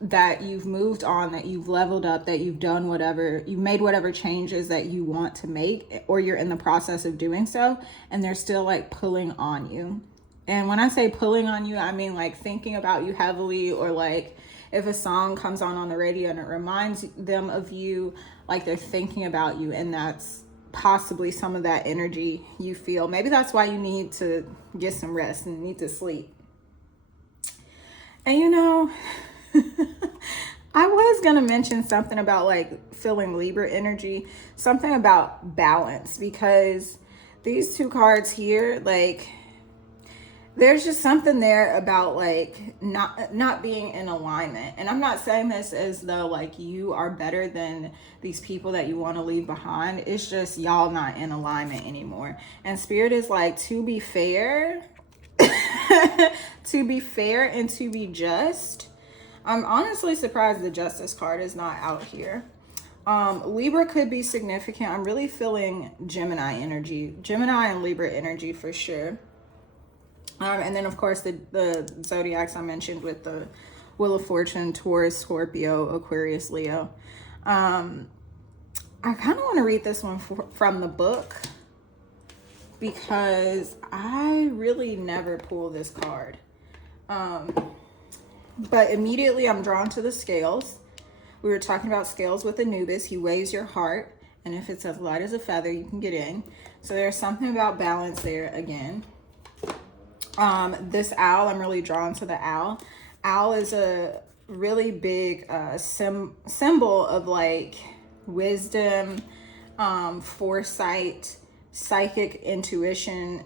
that you've moved on, that you've leveled up, that you've done whatever, you've made whatever changes that you want to make, or you're in the process of doing so, and they're still like pulling on you. And when I say pulling on you, I mean like thinking about you heavily, or like if a song comes on the radio and it reminds them of you, like they're thinking about you, and that's possibly some of that energy you feel. Maybe that's why you need to get some rest and need to sleep. And you know, I was gonna mention something about like feeling Libra energy, something about balance, because these two cards here, like there's just something there about like not being in alignment. And I'm not saying this as though like you are better than these people that you want to leave behind. It's just y'all not in alignment anymore. And Spirit is like, to be fair, to be fair and to be just. I'm honestly surprised the Justice card is not out here. Libra could be significant. I'm really feeling Gemini energy, Gemini and Libra energy for sure. And then, of course, the zodiacs I mentioned with the Wheel of Fortune, Taurus, Scorpio, Aquarius, Leo. I kind of want to read this one from the book because I really never pull this card. But immediately I'm drawn to the scales. We were talking about scales with Anubis. He weighs your heart, and if it's as light as a feather, you can get in. So there's something about balance there again. This owl, I'm really drawn to the owl. Owl is a really big symbol of like wisdom, foresight, psychic intuition,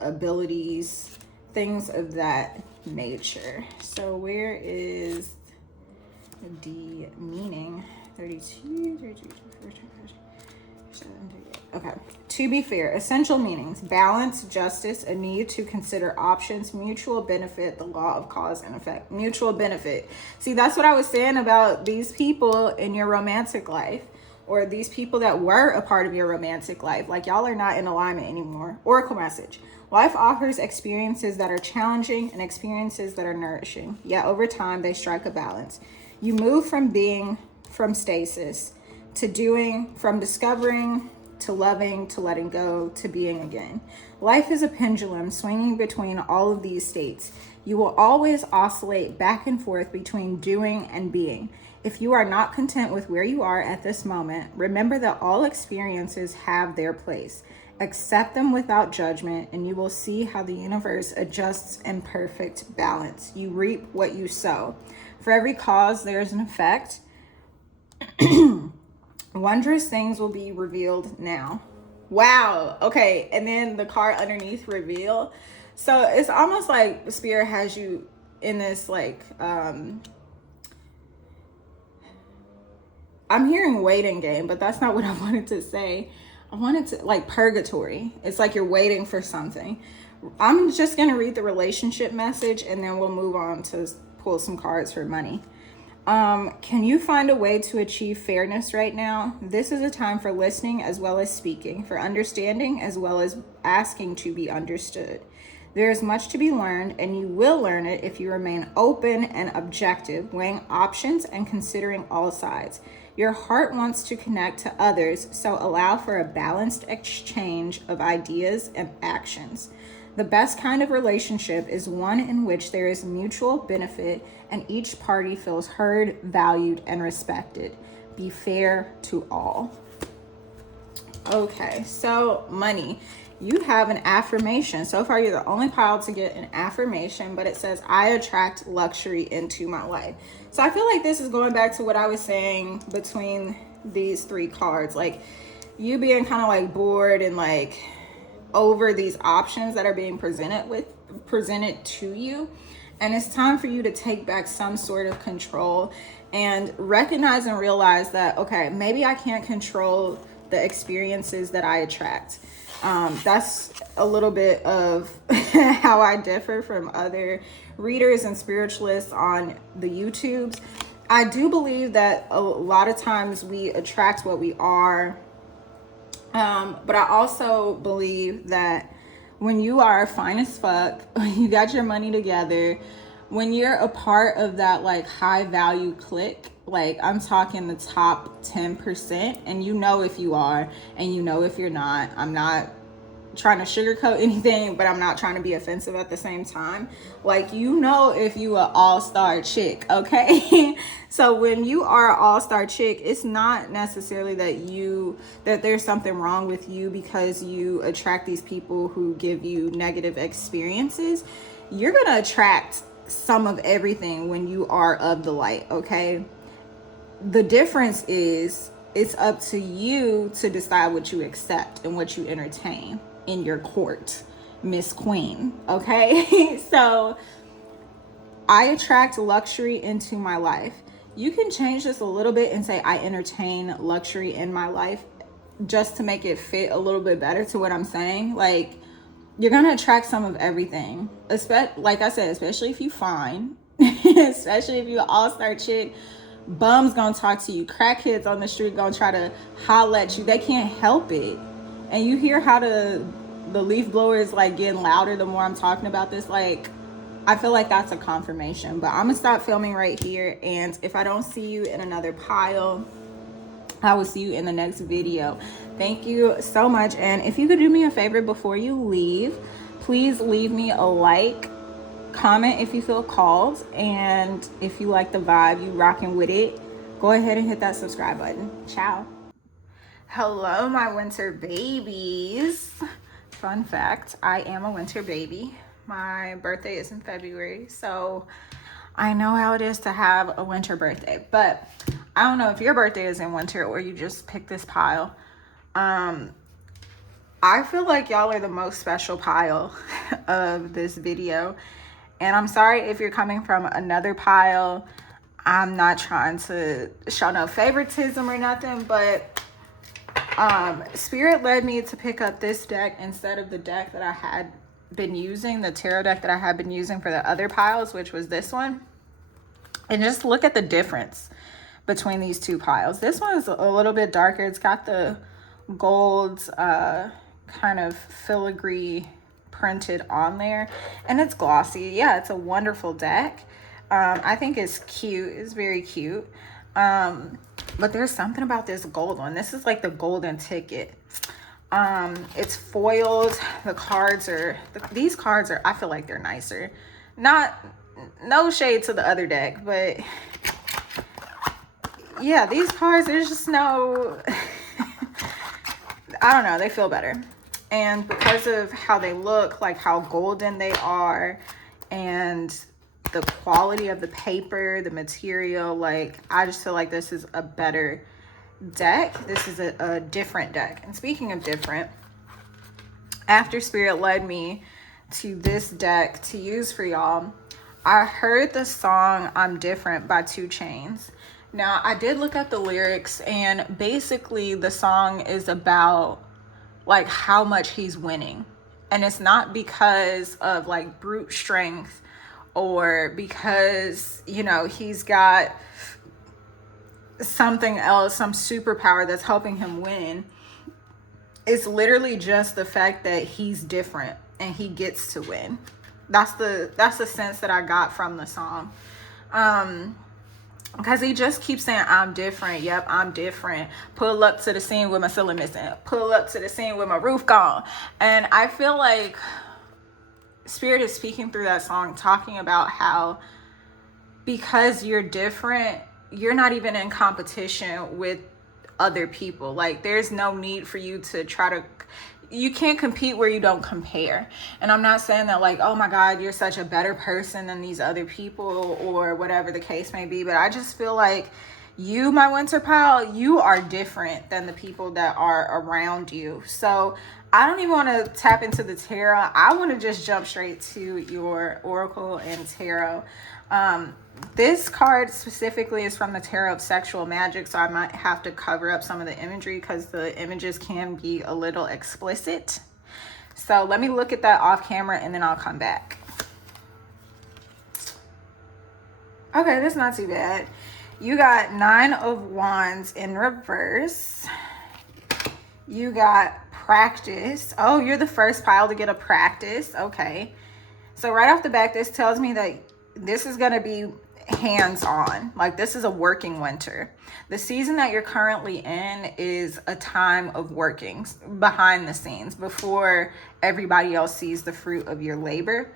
abilities, things of that nature. So where is the meaning? 32, 32, 38. Okay. To be fair, essential meanings: balance, justice, a need to consider options, mutual benefit, the law of cause and effect. Mutual benefit. See, that's what I was saying about these people in your romantic life, or these people that were a part of your romantic life. Like, y'all are not in alignment anymore. Oracle message: life offers experiences that are challenging and experiences that are nourishing. Yet over time, they strike a balance. You move from being from stasis to doing, from discovering to loving, to letting go, to being again. Life is a pendulum swinging between all of these states. You will always oscillate back and forth between doing and being. If you are not content with where you are at this moment, remember that all experiences have their place. Accept them without judgment, and you will see how the universe adjusts in perfect balance. You reap what you sow. For every cause, there is an effect. Wondrous things will be revealed now. Wow. Okay. And then the card underneath, reveal. So it's almost like the spirit has you in this, like, I'm hearing waiting game, but that's not what I wanted to say. I wanted to, like, purgatory. It's like you're waiting for something. I'm just going to read the relationship message, and then we'll move on to pull some cards for money. Can you find a way to achieve fairness right now? This is a time for listening as well as speaking, for understanding as well as asking to be understood. There is much to be learned, and you will learn it if you remain open and objective, weighing options and considering all sides. Your heart wants to connect to others, so allow for a balanced exchange of ideas and actions. The best kind of relationship is one in which there is mutual benefit and each party feels heard, valued, and respected. Be fair to all. Okay, so money. You have an affirmation. So far, you're the only pile to get an affirmation, but it says, I attract luxury into my life. So I feel like this is going back to what I was saying between these three cards. Like, you being kind of like bored and like over these options that are being presented to you. And it's time for you to take back some sort of control and recognize and realize that, okay, maybe I can't control the experiences that I attract. That's a little bit of how I differ from other readers and spiritualists on the YouTubes. I do believe that a lot of times we attract what we are. But I also believe that when you are fine as fuck, you got your money together, when you're a part of that like high value clique, like I'm talking the top 10%, and you know if you are and you know if you're not. I'm not trying to sugarcoat anything, but I'm not trying to be offensive at the same time. Like, you know if you an all-star chick, okay? So when you are an all-star chick, it's not necessarily that there's something wrong with you because you attract these people who give you negative experiences. You're gonna attract some of everything when you are of the light, okay? The difference is it's up to you to decide what you accept and what you entertain in your court, Miss Queen, okay? So I attract luxury into my life. You can change this a little bit and say I entertain luxury in my life just to make it fit a little bit better to what I'm saying. Like, you're gonna attract some of everything, like I said, especially if you fine, especially if you an all-star chick. Bums gonna talk to you, crackheads on the street gonna try to holler at you. They can't help it. And you hear how the leaf blower is like getting louder the more I'm talking about this. Like, I feel like that's a confirmation. But I'm gonna stop filming right here, and if I don't see you in another pile, I will see you in the next video. Thank you so much. And if you could do me a favor before you leave, please leave me a like, comment if you feel called, and if you like the vibe, you rocking with it, go ahead and hit that subscribe button. Ciao. Hello, my winter babies. Fun fact, I am a winter baby. My birthday is in February, so I know how it is to have a winter birthday. But I don't know if your birthday is in winter or you just picked this pile. I feel like y'all are the most special pile of this video. And I'm sorry if you're coming from another pile. I'm not trying to show no favoritism or nothing, but Spirit led me to pick up this deck instead of the deck that I had been using, the tarot deck that I had been using for the other piles, which was this one. And just look at the difference between these two piles. This one is a little bit darker. It's got the gold kind of filigree printed on there, and it's glossy. Yeah, it's a wonderful deck. I think it's cute. It's very cute. But there's something about this gold one. This is like the golden ticket. It's foiled. These cards are, I feel like they're nicer. No shade to the other deck, but yeah, these cards, there's just no, I don't know, they feel better. And because of how they look, like how golden they are, and the quality of the paper, the material, like I just feel like this is a better deck. This is a different deck. And speaking of different, after Spirit led me to this deck to use for y'all, I heard the song I'm Different by 2 Chainz. Now, I did look at the lyrics, and basically the song is about like how much he's winning. And it's not because of like brute strength or because, you know, he's got something else, some superpower that's helping him win. It's literally just the fact that he's different and he gets to win. That's the sense that I got from the song. Because he just keeps saying, I'm different. Yep, I'm different. Pull up to the scene with my ceiling missing. Pull up to the scene with my roof gone. And I feel like Spirit is speaking through that song, talking about how because you're different, you're not even in competition with other people. Like, there's no need for you to try to, you can't compete where you don't compare. And I'm not saying that like, oh my God, you're such a better person than these other people or whatever the case may be. But I just feel like you, my winter pal, you are different than the people that are around you. So I don't even want to tap into the tarot. I want to just jump straight to your oracle and tarot. This card specifically is from the Tarot of Sexual Magic, so I might have to cover up some of the imagery because the images can be a little explicit. So let me look at that off camera and then I'll come back. Okay, that's not too bad. You got 9 of Wands in reverse. You got Practice. Oh, you're the first pile to get a Practice. Okay. So right off the back, this tells me that this is going to be hands-on. Like, this is a working winter. The season that you're currently in is a time of working behind the scenes before everybody else sees the fruit of your labor.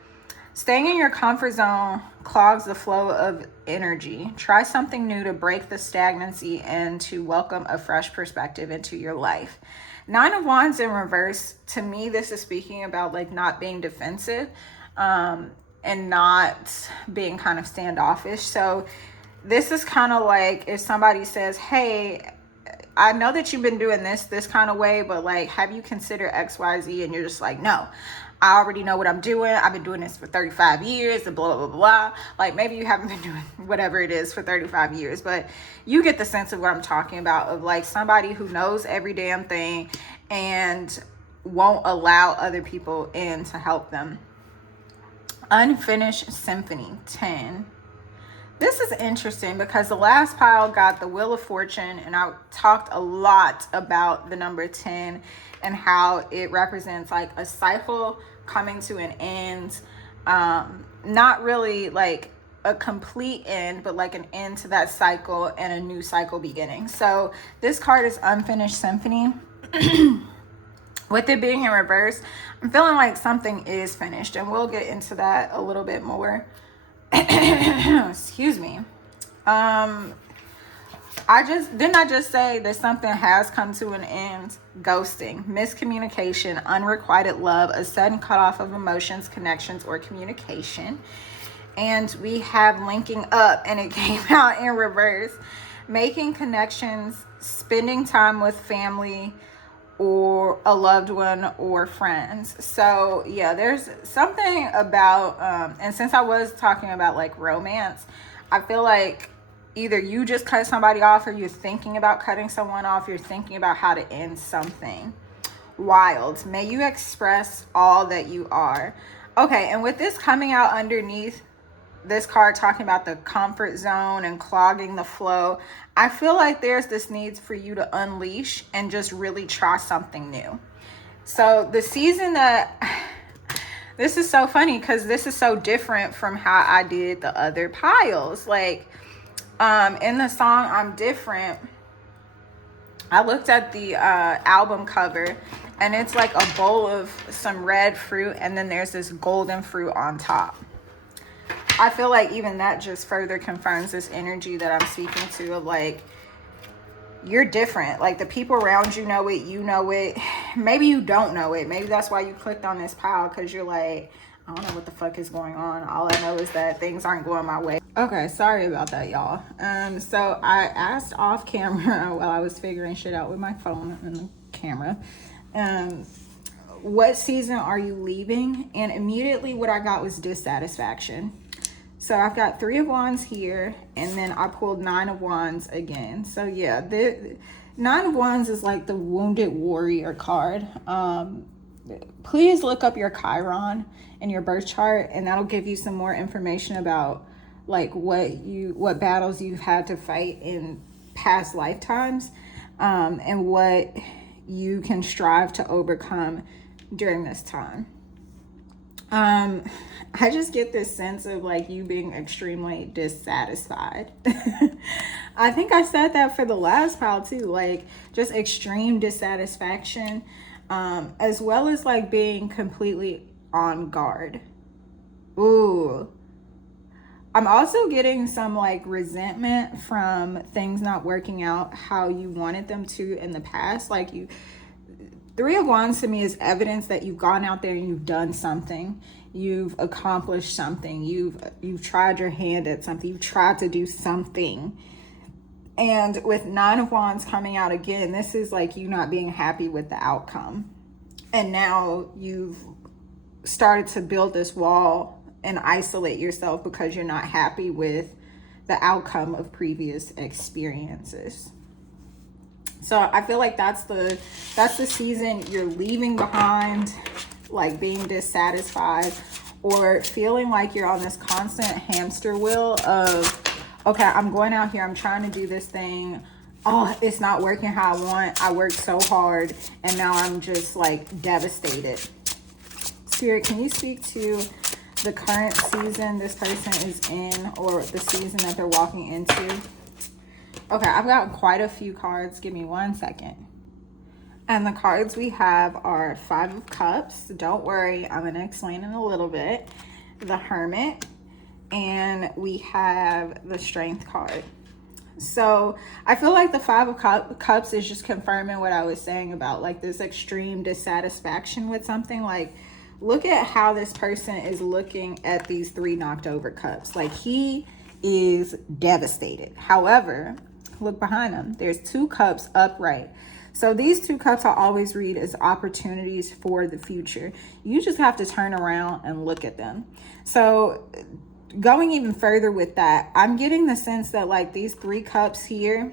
Staying in your comfort zone clogs the flow of energy. Try something new to break the stagnancy and to welcome a fresh perspective into your life. 9 of Wands in reverse, to me, this is speaking about like not being defensive, and not being kind of standoffish. So this is kind of like if somebody says, hey, I know that you've been doing this kind of way, but like, have you considered XYZ? And you're just like, no, I already know what I'm doing. I've been doing this for 35 years and blah, blah, blah, blah. Like, maybe you haven't been doing whatever it is for 35 years, but you get the sense of what I'm talking about, of like somebody who knows every damn thing and won't allow other people in to help them. Unfinished Symphony 10. This is interesting because the last pile got the Wheel of Fortune, and I talked a lot about the number 10 and how it represents like a cycle coming to an end. Not really like a complete end, but like an end to that cycle and a new cycle beginning. So this card is Unfinished Symphony. With it being in reverse, I'm feeling like something is finished, and we'll get into that a little bit more. Excuse me. I just say that something has come to an end. Ghosting, miscommunication, unrequited love, a sudden cutoff of emotions, connections, or communication. And we have linking up, and it came out in reverse. Making connections, spending time with family or a loved one or friends. So yeah, there's something about and since I was talking about like romance, I feel like either you just cut somebody off, or you're thinking about cutting someone off. You're thinking about how to end something. Wild. May you express all that you are. Okay, and with this coming out underneath this card talking about the comfort zone and clogging the flow, I feel like there's this need for you to unleash and just really try something new. So the season that, this is so funny because this is so different from how I did the other piles. Like, in the song I'm Different, I looked at the album cover, And it's like a bowl of some red fruit, and then there's this golden fruit on top. I feel like even that just further confirms this energy that I'm speaking to of like, you're different. Like the people around you know it, you know it. Maybe you don't know it. Maybe that's why you clicked on this pile, because you're like, I don't know what the fuck is going on. All I know is that things aren't going my way. Okay, sorry about that, y'all. So I asked off camera while I was figuring shit out with my phone and the camera, what season are you leaving? And immediately what I got was dissatisfaction. So I've got 3 of Wands here, and then I pulled 9 of Wands again. So yeah, the 9 of Wands is like the wounded warrior card. Please look up your Chiron in your birth chart, and that'll give you some more information about like what battles you've had to fight in past lifetimes, and what you can strive to overcome during this time. I just get this sense of like you being extremely dissatisfied. I think I said that for the last pile too, like just extreme dissatisfaction, as well as like being completely on guard. Ooh. I'm also getting some like resentment from things not working out how you wanted them to in the past. Like 3 of Wands to me is evidence that you've gone out there and you've done something. You've accomplished something. You've tried your hand at something. You've tried to do something. And with 9 of Wands coming out again, this is like you not being happy with the outcome. And now you've started to build this wall and isolate yourself because you're not happy with the outcome of previous experiences. So I feel like that's the season you're leaving behind, like being dissatisfied or feeling like you're on this constant hamster wheel of, okay, I'm going out here, I'm trying to do this thing. Oh, it's not working how I want. I worked so hard and now I'm just like devastated. Spirit, can you speak to the current season this person is in, or the season that they're walking into? Okay, I've got quite a few cards. Give me 1 second. And the cards we have are 5 of Cups. Don't worry, I'm going to explain in a little bit. The Hermit. And we have the Strength card. So I feel like the 5 of Cups is just confirming what I was saying about like this extreme dissatisfaction with something. Like, look at how this person is looking at these 3 knocked over cups. Like, he is devastated. However, look behind him. There's 2 cups upright. So these 2 cups I always read as opportunities for the future. You just have to turn around and look at them. So going even further with that, I'm getting the sense that like these 3 cups here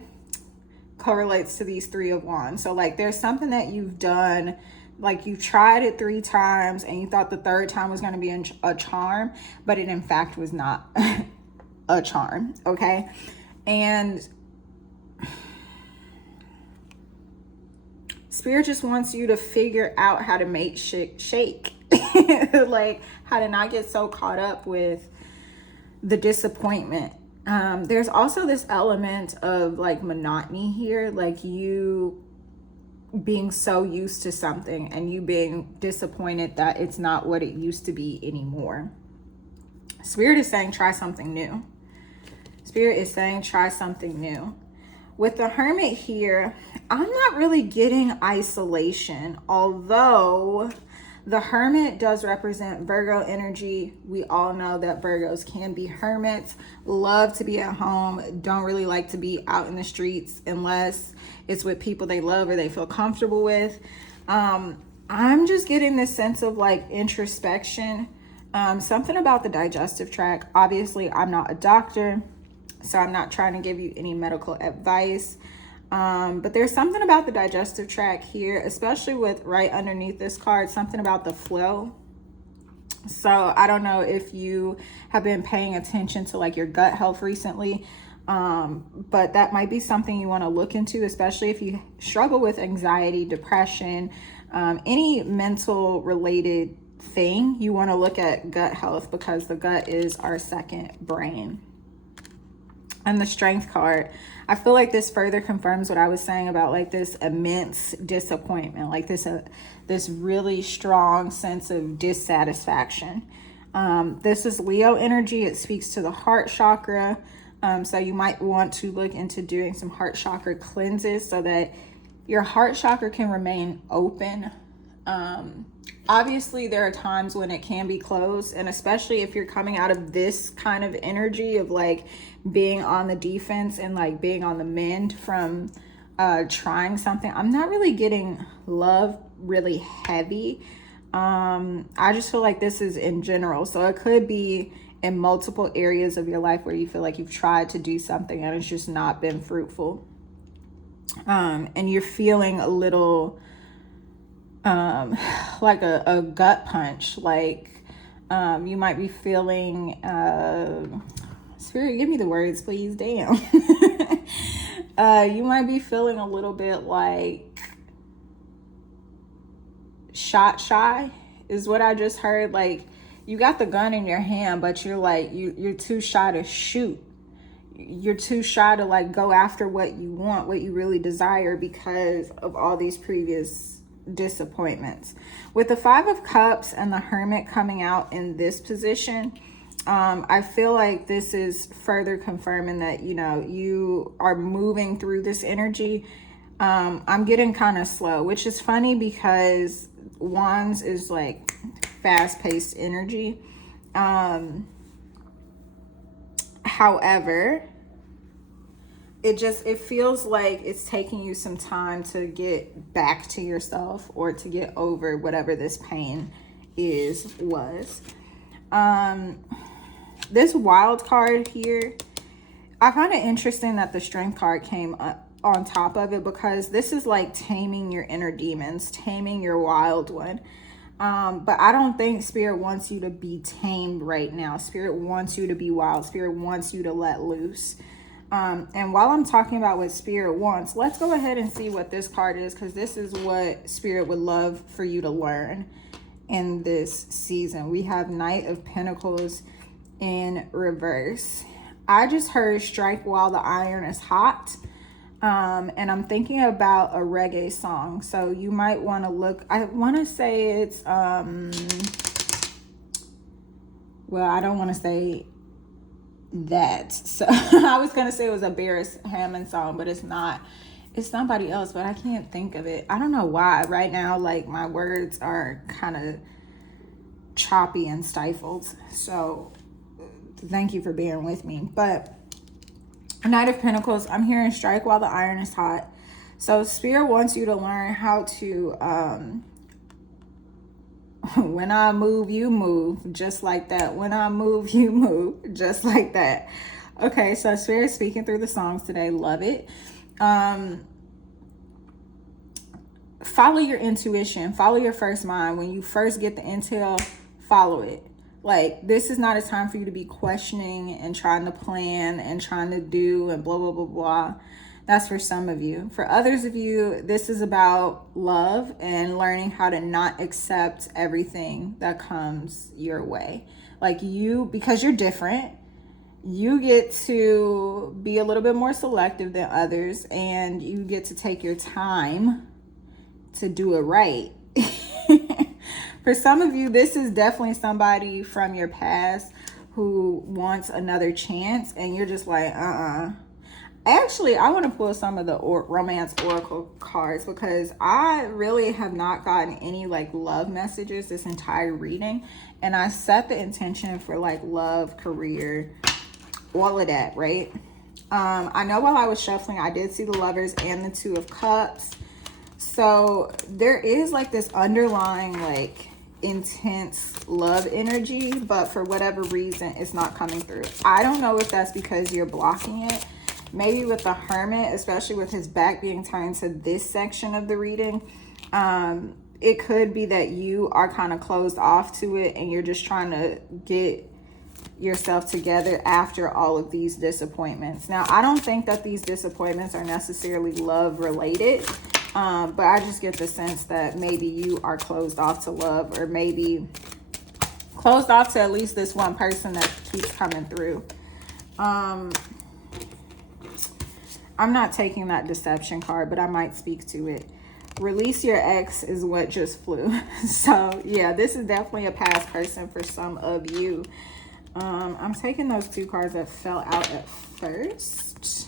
correlates to these 3 of Wands. So like there's something that you've done, like you tried it 3 times and you thought the 3rd time was going to be a charm, but it in fact was not a charm. Okay. And Spirit just wants you to figure out how to make shit shake. Like how to not get so caught up with the disappointment. There's also this element of like monotony here, like you being so used to something and you being disappointed that it's not what it used to be anymore. Spirit is saying try something new. Spirit is saying try something new. With the Hermit here, I'm not really getting isolation, although the Hermit does represent Virgo energy. We all know that Virgos can be hermits, love to be at home, don't really like to be out in the streets unless it's with people they love or they feel comfortable with. I'm just getting this sense of like introspection, something about the digestive tract. Obviously, I'm not a doctor, so I'm not trying to give you any medical advice. But there's something about the digestive tract here, especially with right underneath this card, something about the flow. So I don't know if you have been paying attention to like your gut health recently, but that might be something you want to look into, especially if you struggle with anxiety, depression, any mental related thing. You want to look at gut health because the gut is our second brain. And the Strength card, I feel like this further confirms what I was saying about like this immense disappointment, like this really strong sense of dissatisfaction. This is Leo energy. It speaks to the heart chakra. So you might want to look into doing some heart chakra cleanses so that your heart chakra can remain open. Obviously there are times when it can be closed, and especially if you're coming out of this kind of energy of like being on the defense and like being on the mend from trying something. I'm not really getting love really heavy. I just feel like this is in general, so it could be in multiple areas of your life where you feel like you've tried to do something and it's just not been fruitful, and you're feeling a little like a gut punch, like you might be feeling Spirit, give me the words, please. Damn. You might be feeling a little bit like shot shy is what I just heard. Like you got the gun in your hand, but you're like you're too shy to shoot. You're too shy to like go after what you want, what you really desire, because of all these previous disappointments. With the 5 of Cups and the Hermit coming out in this position, I feel like this is further confirming that, you know, you are moving through this energy. I'm getting kind of slow, which is funny because Wands is like fast-paced energy. However, it feels like it's taking you some time to get back to yourself or to get over whatever this pain was. This Wild card here, I find it interesting that the Strength card came up on top of it, because this is like taming your inner demons, taming your wild one. But I don't think Spirit wants you to be tamed right now. Spirit wants you to be wild. Spirit wants you to let loose. And while I'm talking about what Spirit wants, let's go ahead and see what this card is, because this is what Spirit would love for you to learn in this season. We have Knight of Pentacles in reverse. I just heard strike while the iron is hot. And I'm thinking about a reggae song. So you might want to look, I want to say it's, well, I don't want to say that. So I was going to say it was a Barris Hammond song, but it's not. It's somebody else, but I can't think of it. I don't know why. Right now, like, my words are kind of choppy and stifled. So thank you for bearing with me. But Knight of Pentacles, I'm hearing strike while the iron is hot. So Spirit wants you to learn how to, when I move, you move, just like that. When I move, you move, just like that. Okay, so Spirit speaking through the songs today. Love it. Follow your intuition. Follow your first mind. When you first get the intel, follow it. Like, this is not a time for you to be questioning and trying to plan and trying to do and blah, blah, blah, blah. That's for some of you. For others of you, this is about love and learning how to not accept everything that comes your way. Like, you, because you're different, you get to be a little bit more selective than others, and you get to take your time to do it right. For some of you, this is definitely somebody from your past who wants another chance, and you're just like, Actually, I want to pull some of the romance oracle cards, because I really have not gotten any like love messages this entire reading, and I set the intention for like love, career, all of that, right? I know while I was shuffling, I did see the Lovers and the Two of Cups. So there is like this underlying like intense love energy, but for whatever reason, it's not coming through. I don't know if that's because you're blocking it. Maybe with the Hermit, especially with his back being turned to this section of the reading, it could be that you are kind of closed off to it and you're just trying to get yourself together after all of these disappointments. Now, I don't think that these disappointments are necessarily love related, but I just get the sense that maybe you are closed off to love, or maybe closed off to at least this one person that keeps coming through. I'm not taking that deception card, but I might speak to it. Release your ex is what just flew. So yeah, this is definitely a past person for some of you. I'm taking those two cards that fell out at first.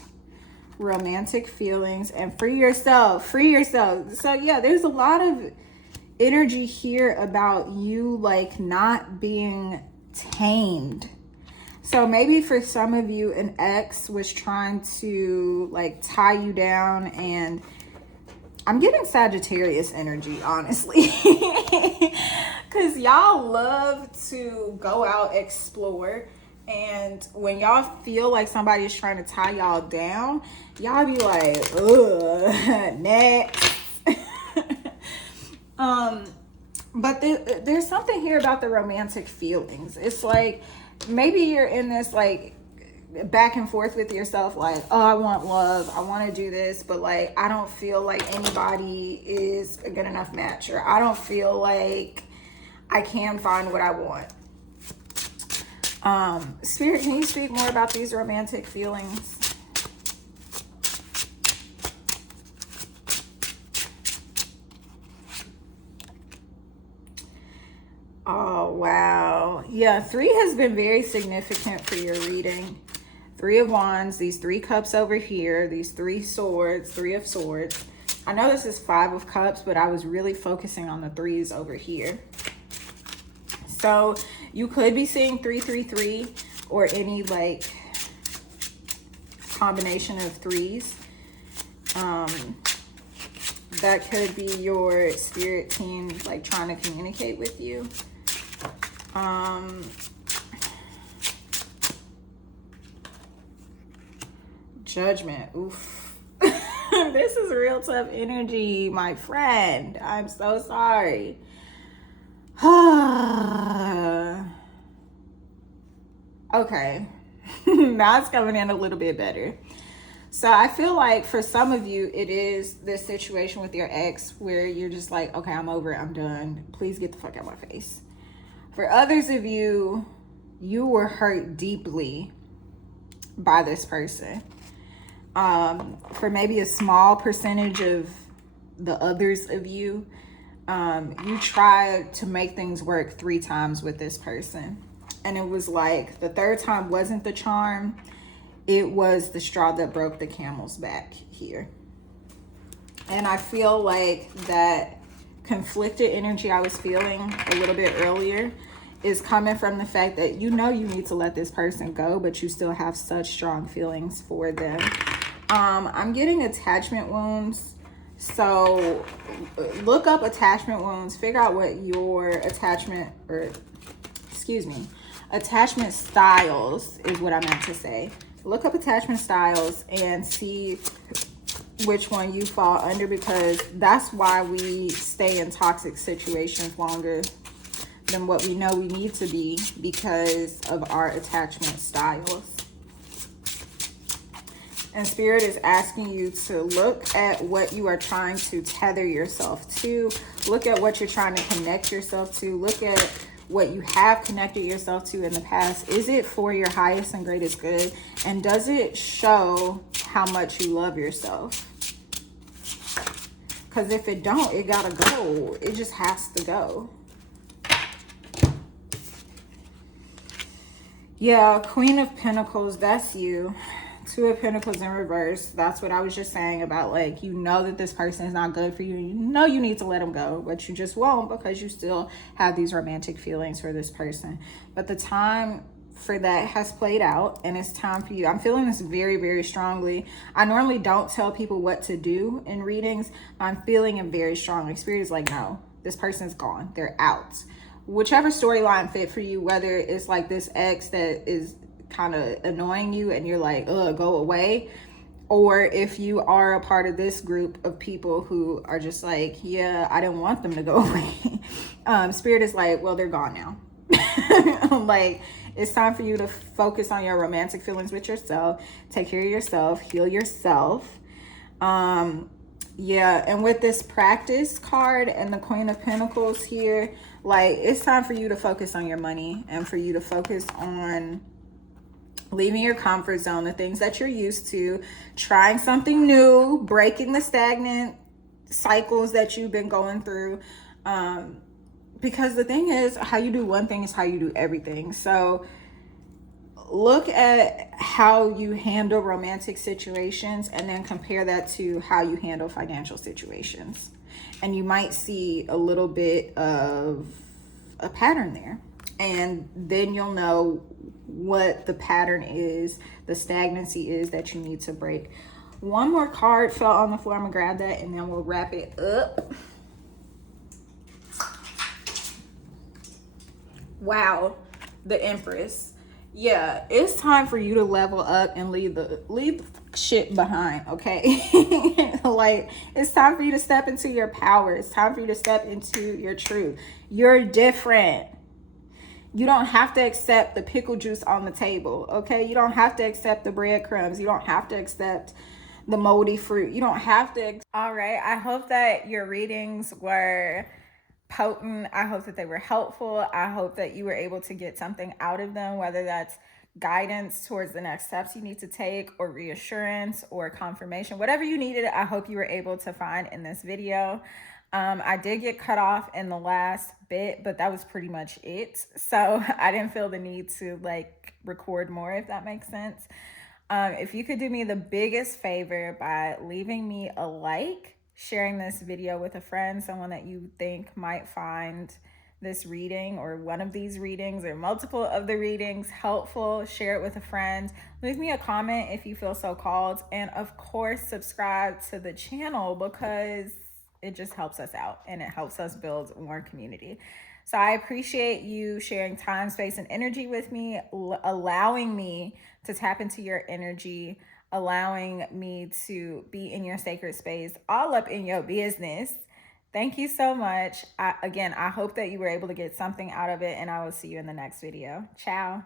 Romantic feelings and free yourself. Free yourself. So yeah, there's a lot of energy here about you like not being tamed. So maybe for some of you, an ex was trying to like tie you down, and I'm getting Sagittarius energy, honestly. Because y'all love to go out, explore. And when y'all feel like somebody is trying to tie y'all down, y'all be like, ugh, next. But there's something here about the romantic feelings. It's like, maybe you're in this like back and forth with yourself, like, oh, I want love, I want to do this, but like I don't feel like anybody is a good enough match, or I don't feel like I can find what I want. Spirit, can you speak more about these romantic feelings? Oh, wow. Yeah, 3 has been very significant for your reading. 3 of Wands, these 3 cups over here, these 3 swords, 3 of swords. I know this is 5 of cups, but I was really focusing on the 3s over here. So you could be seeing 333 or any like combination of 3s. That could be your spirit team like trying to communicate with you. Judgment. Oof. This is real tough energy, my friend. I'm so sorry. Okay. Now it's coming in a little bit better. So I feel like for some of you, it is this situation with your ex where you're just like, okay, I'm over it, I'm done. Please get the fuck out of my face. For others of you, you were hurt deeply by this person. For maybe a small percentage of the others of you, you tried to make things work 3 times with this person. And it was like the 3rd time wasn't the charm. It was the straw that broke the camel's back here. And I feel like that conflicted energy I was feeling a little bit earlier is coming from the fact that you know you need to let this person go, but you still have such strong feelings for them. I'm getting attachment wounds. So look up attachment wounds, figure out what your attachment styles is what I meant to say. Look up attachment styles and see which one you fall under, because that's why we stay in toxic situations longer than what we know we need to be, because of our attachment styles. And Spirit is asking you to look at what you are trying to tether yourself to. Look at what you're trying to connect yourself to. Look at what you have connected yourself to in the past. Is it for your highest and greatest good? And does it show how much you love yourself? Because if it don't, it gotta go. It just has to go. Yeah, Queen of Pentacles, that's you. 2 of Pentacles in reverse. That's what I was just saying about, like, you know that this person is not good for you. You know you need to let them go, but you just won't because you still have these romantic feelings for this person. But the time for that has played out, and it's time for you. I'm feeling this very, very strongly. I normally don't tell people what to do in readings. I'm feeling it very strongly. Spirit is like, no, this person's gone. They're out. Whichever storyline fit for you, whether it's like this ex that is kind of annoying you and you're like, ugh, go away, or if you are a part of this group of people who are just like, yeah, I didn't want them to go away. Spirit is like, well, they're gone now. Like, it's time for you to focus on your romantic feelings with yourself, take care of yourself, heal yourself. Yeah, and with this practice card and the Queen of Pentacles here, like, it's time for you to focus on your money and for you to focus on leaving your comfort zone, the things that you're used to, trying something new, breaking the stagnant cycles that you've been going through. Because the thing is, how you do one thing is how you do everything. So look at how you handle romantic situations and then compare that to how you handle financial situations. And you might see a little bit of a pattern there. And then you'll know what the pattern is, the stagnancy is that you need to break. One more card fell on the floor. I'm gonna grab that and then we'll wrap it up. Wow, the Empress. Yeah, it's time for you to level up and leave the shit behind, okay? Like, it's time for you to step into your power. It's time for you to step into your truth. You're different. You don't have to accept the pickle juice on the table, okay? You don't have to accept the breadcrumbs. You don't have to accept the moldy fruit. You don't have to. All right, I hope that your readings were potent. I hope that they were helpful. I hope that you were able to get something out of them, whether that's guidance towards the next steps you need to take, or reassurance, or confirmation, whatever you needed. I hope you were able to find in this video. I did get cut off in the last bit, but that was pretty much it. So I didn't feel the need to like record more, if that makes sense. If you could do me the biggest favor by leaving me a like, sharing this video with a friend, someone that you think might find this reading or one of these readings or multiple of the readings helpful, share it with a friend. Leave me a comment if you feel so called. And of course, subscribe to the channel because it just helps us out and it helps us build more community. So I appreciate you sharing time, space, and energy with me, allowing me to tap into your energy, allowing me to be in your sacred space, all up in your business. Thank you so much. Again, I hope that you were able to get something out of it, and I will see you in the next video. Ciao.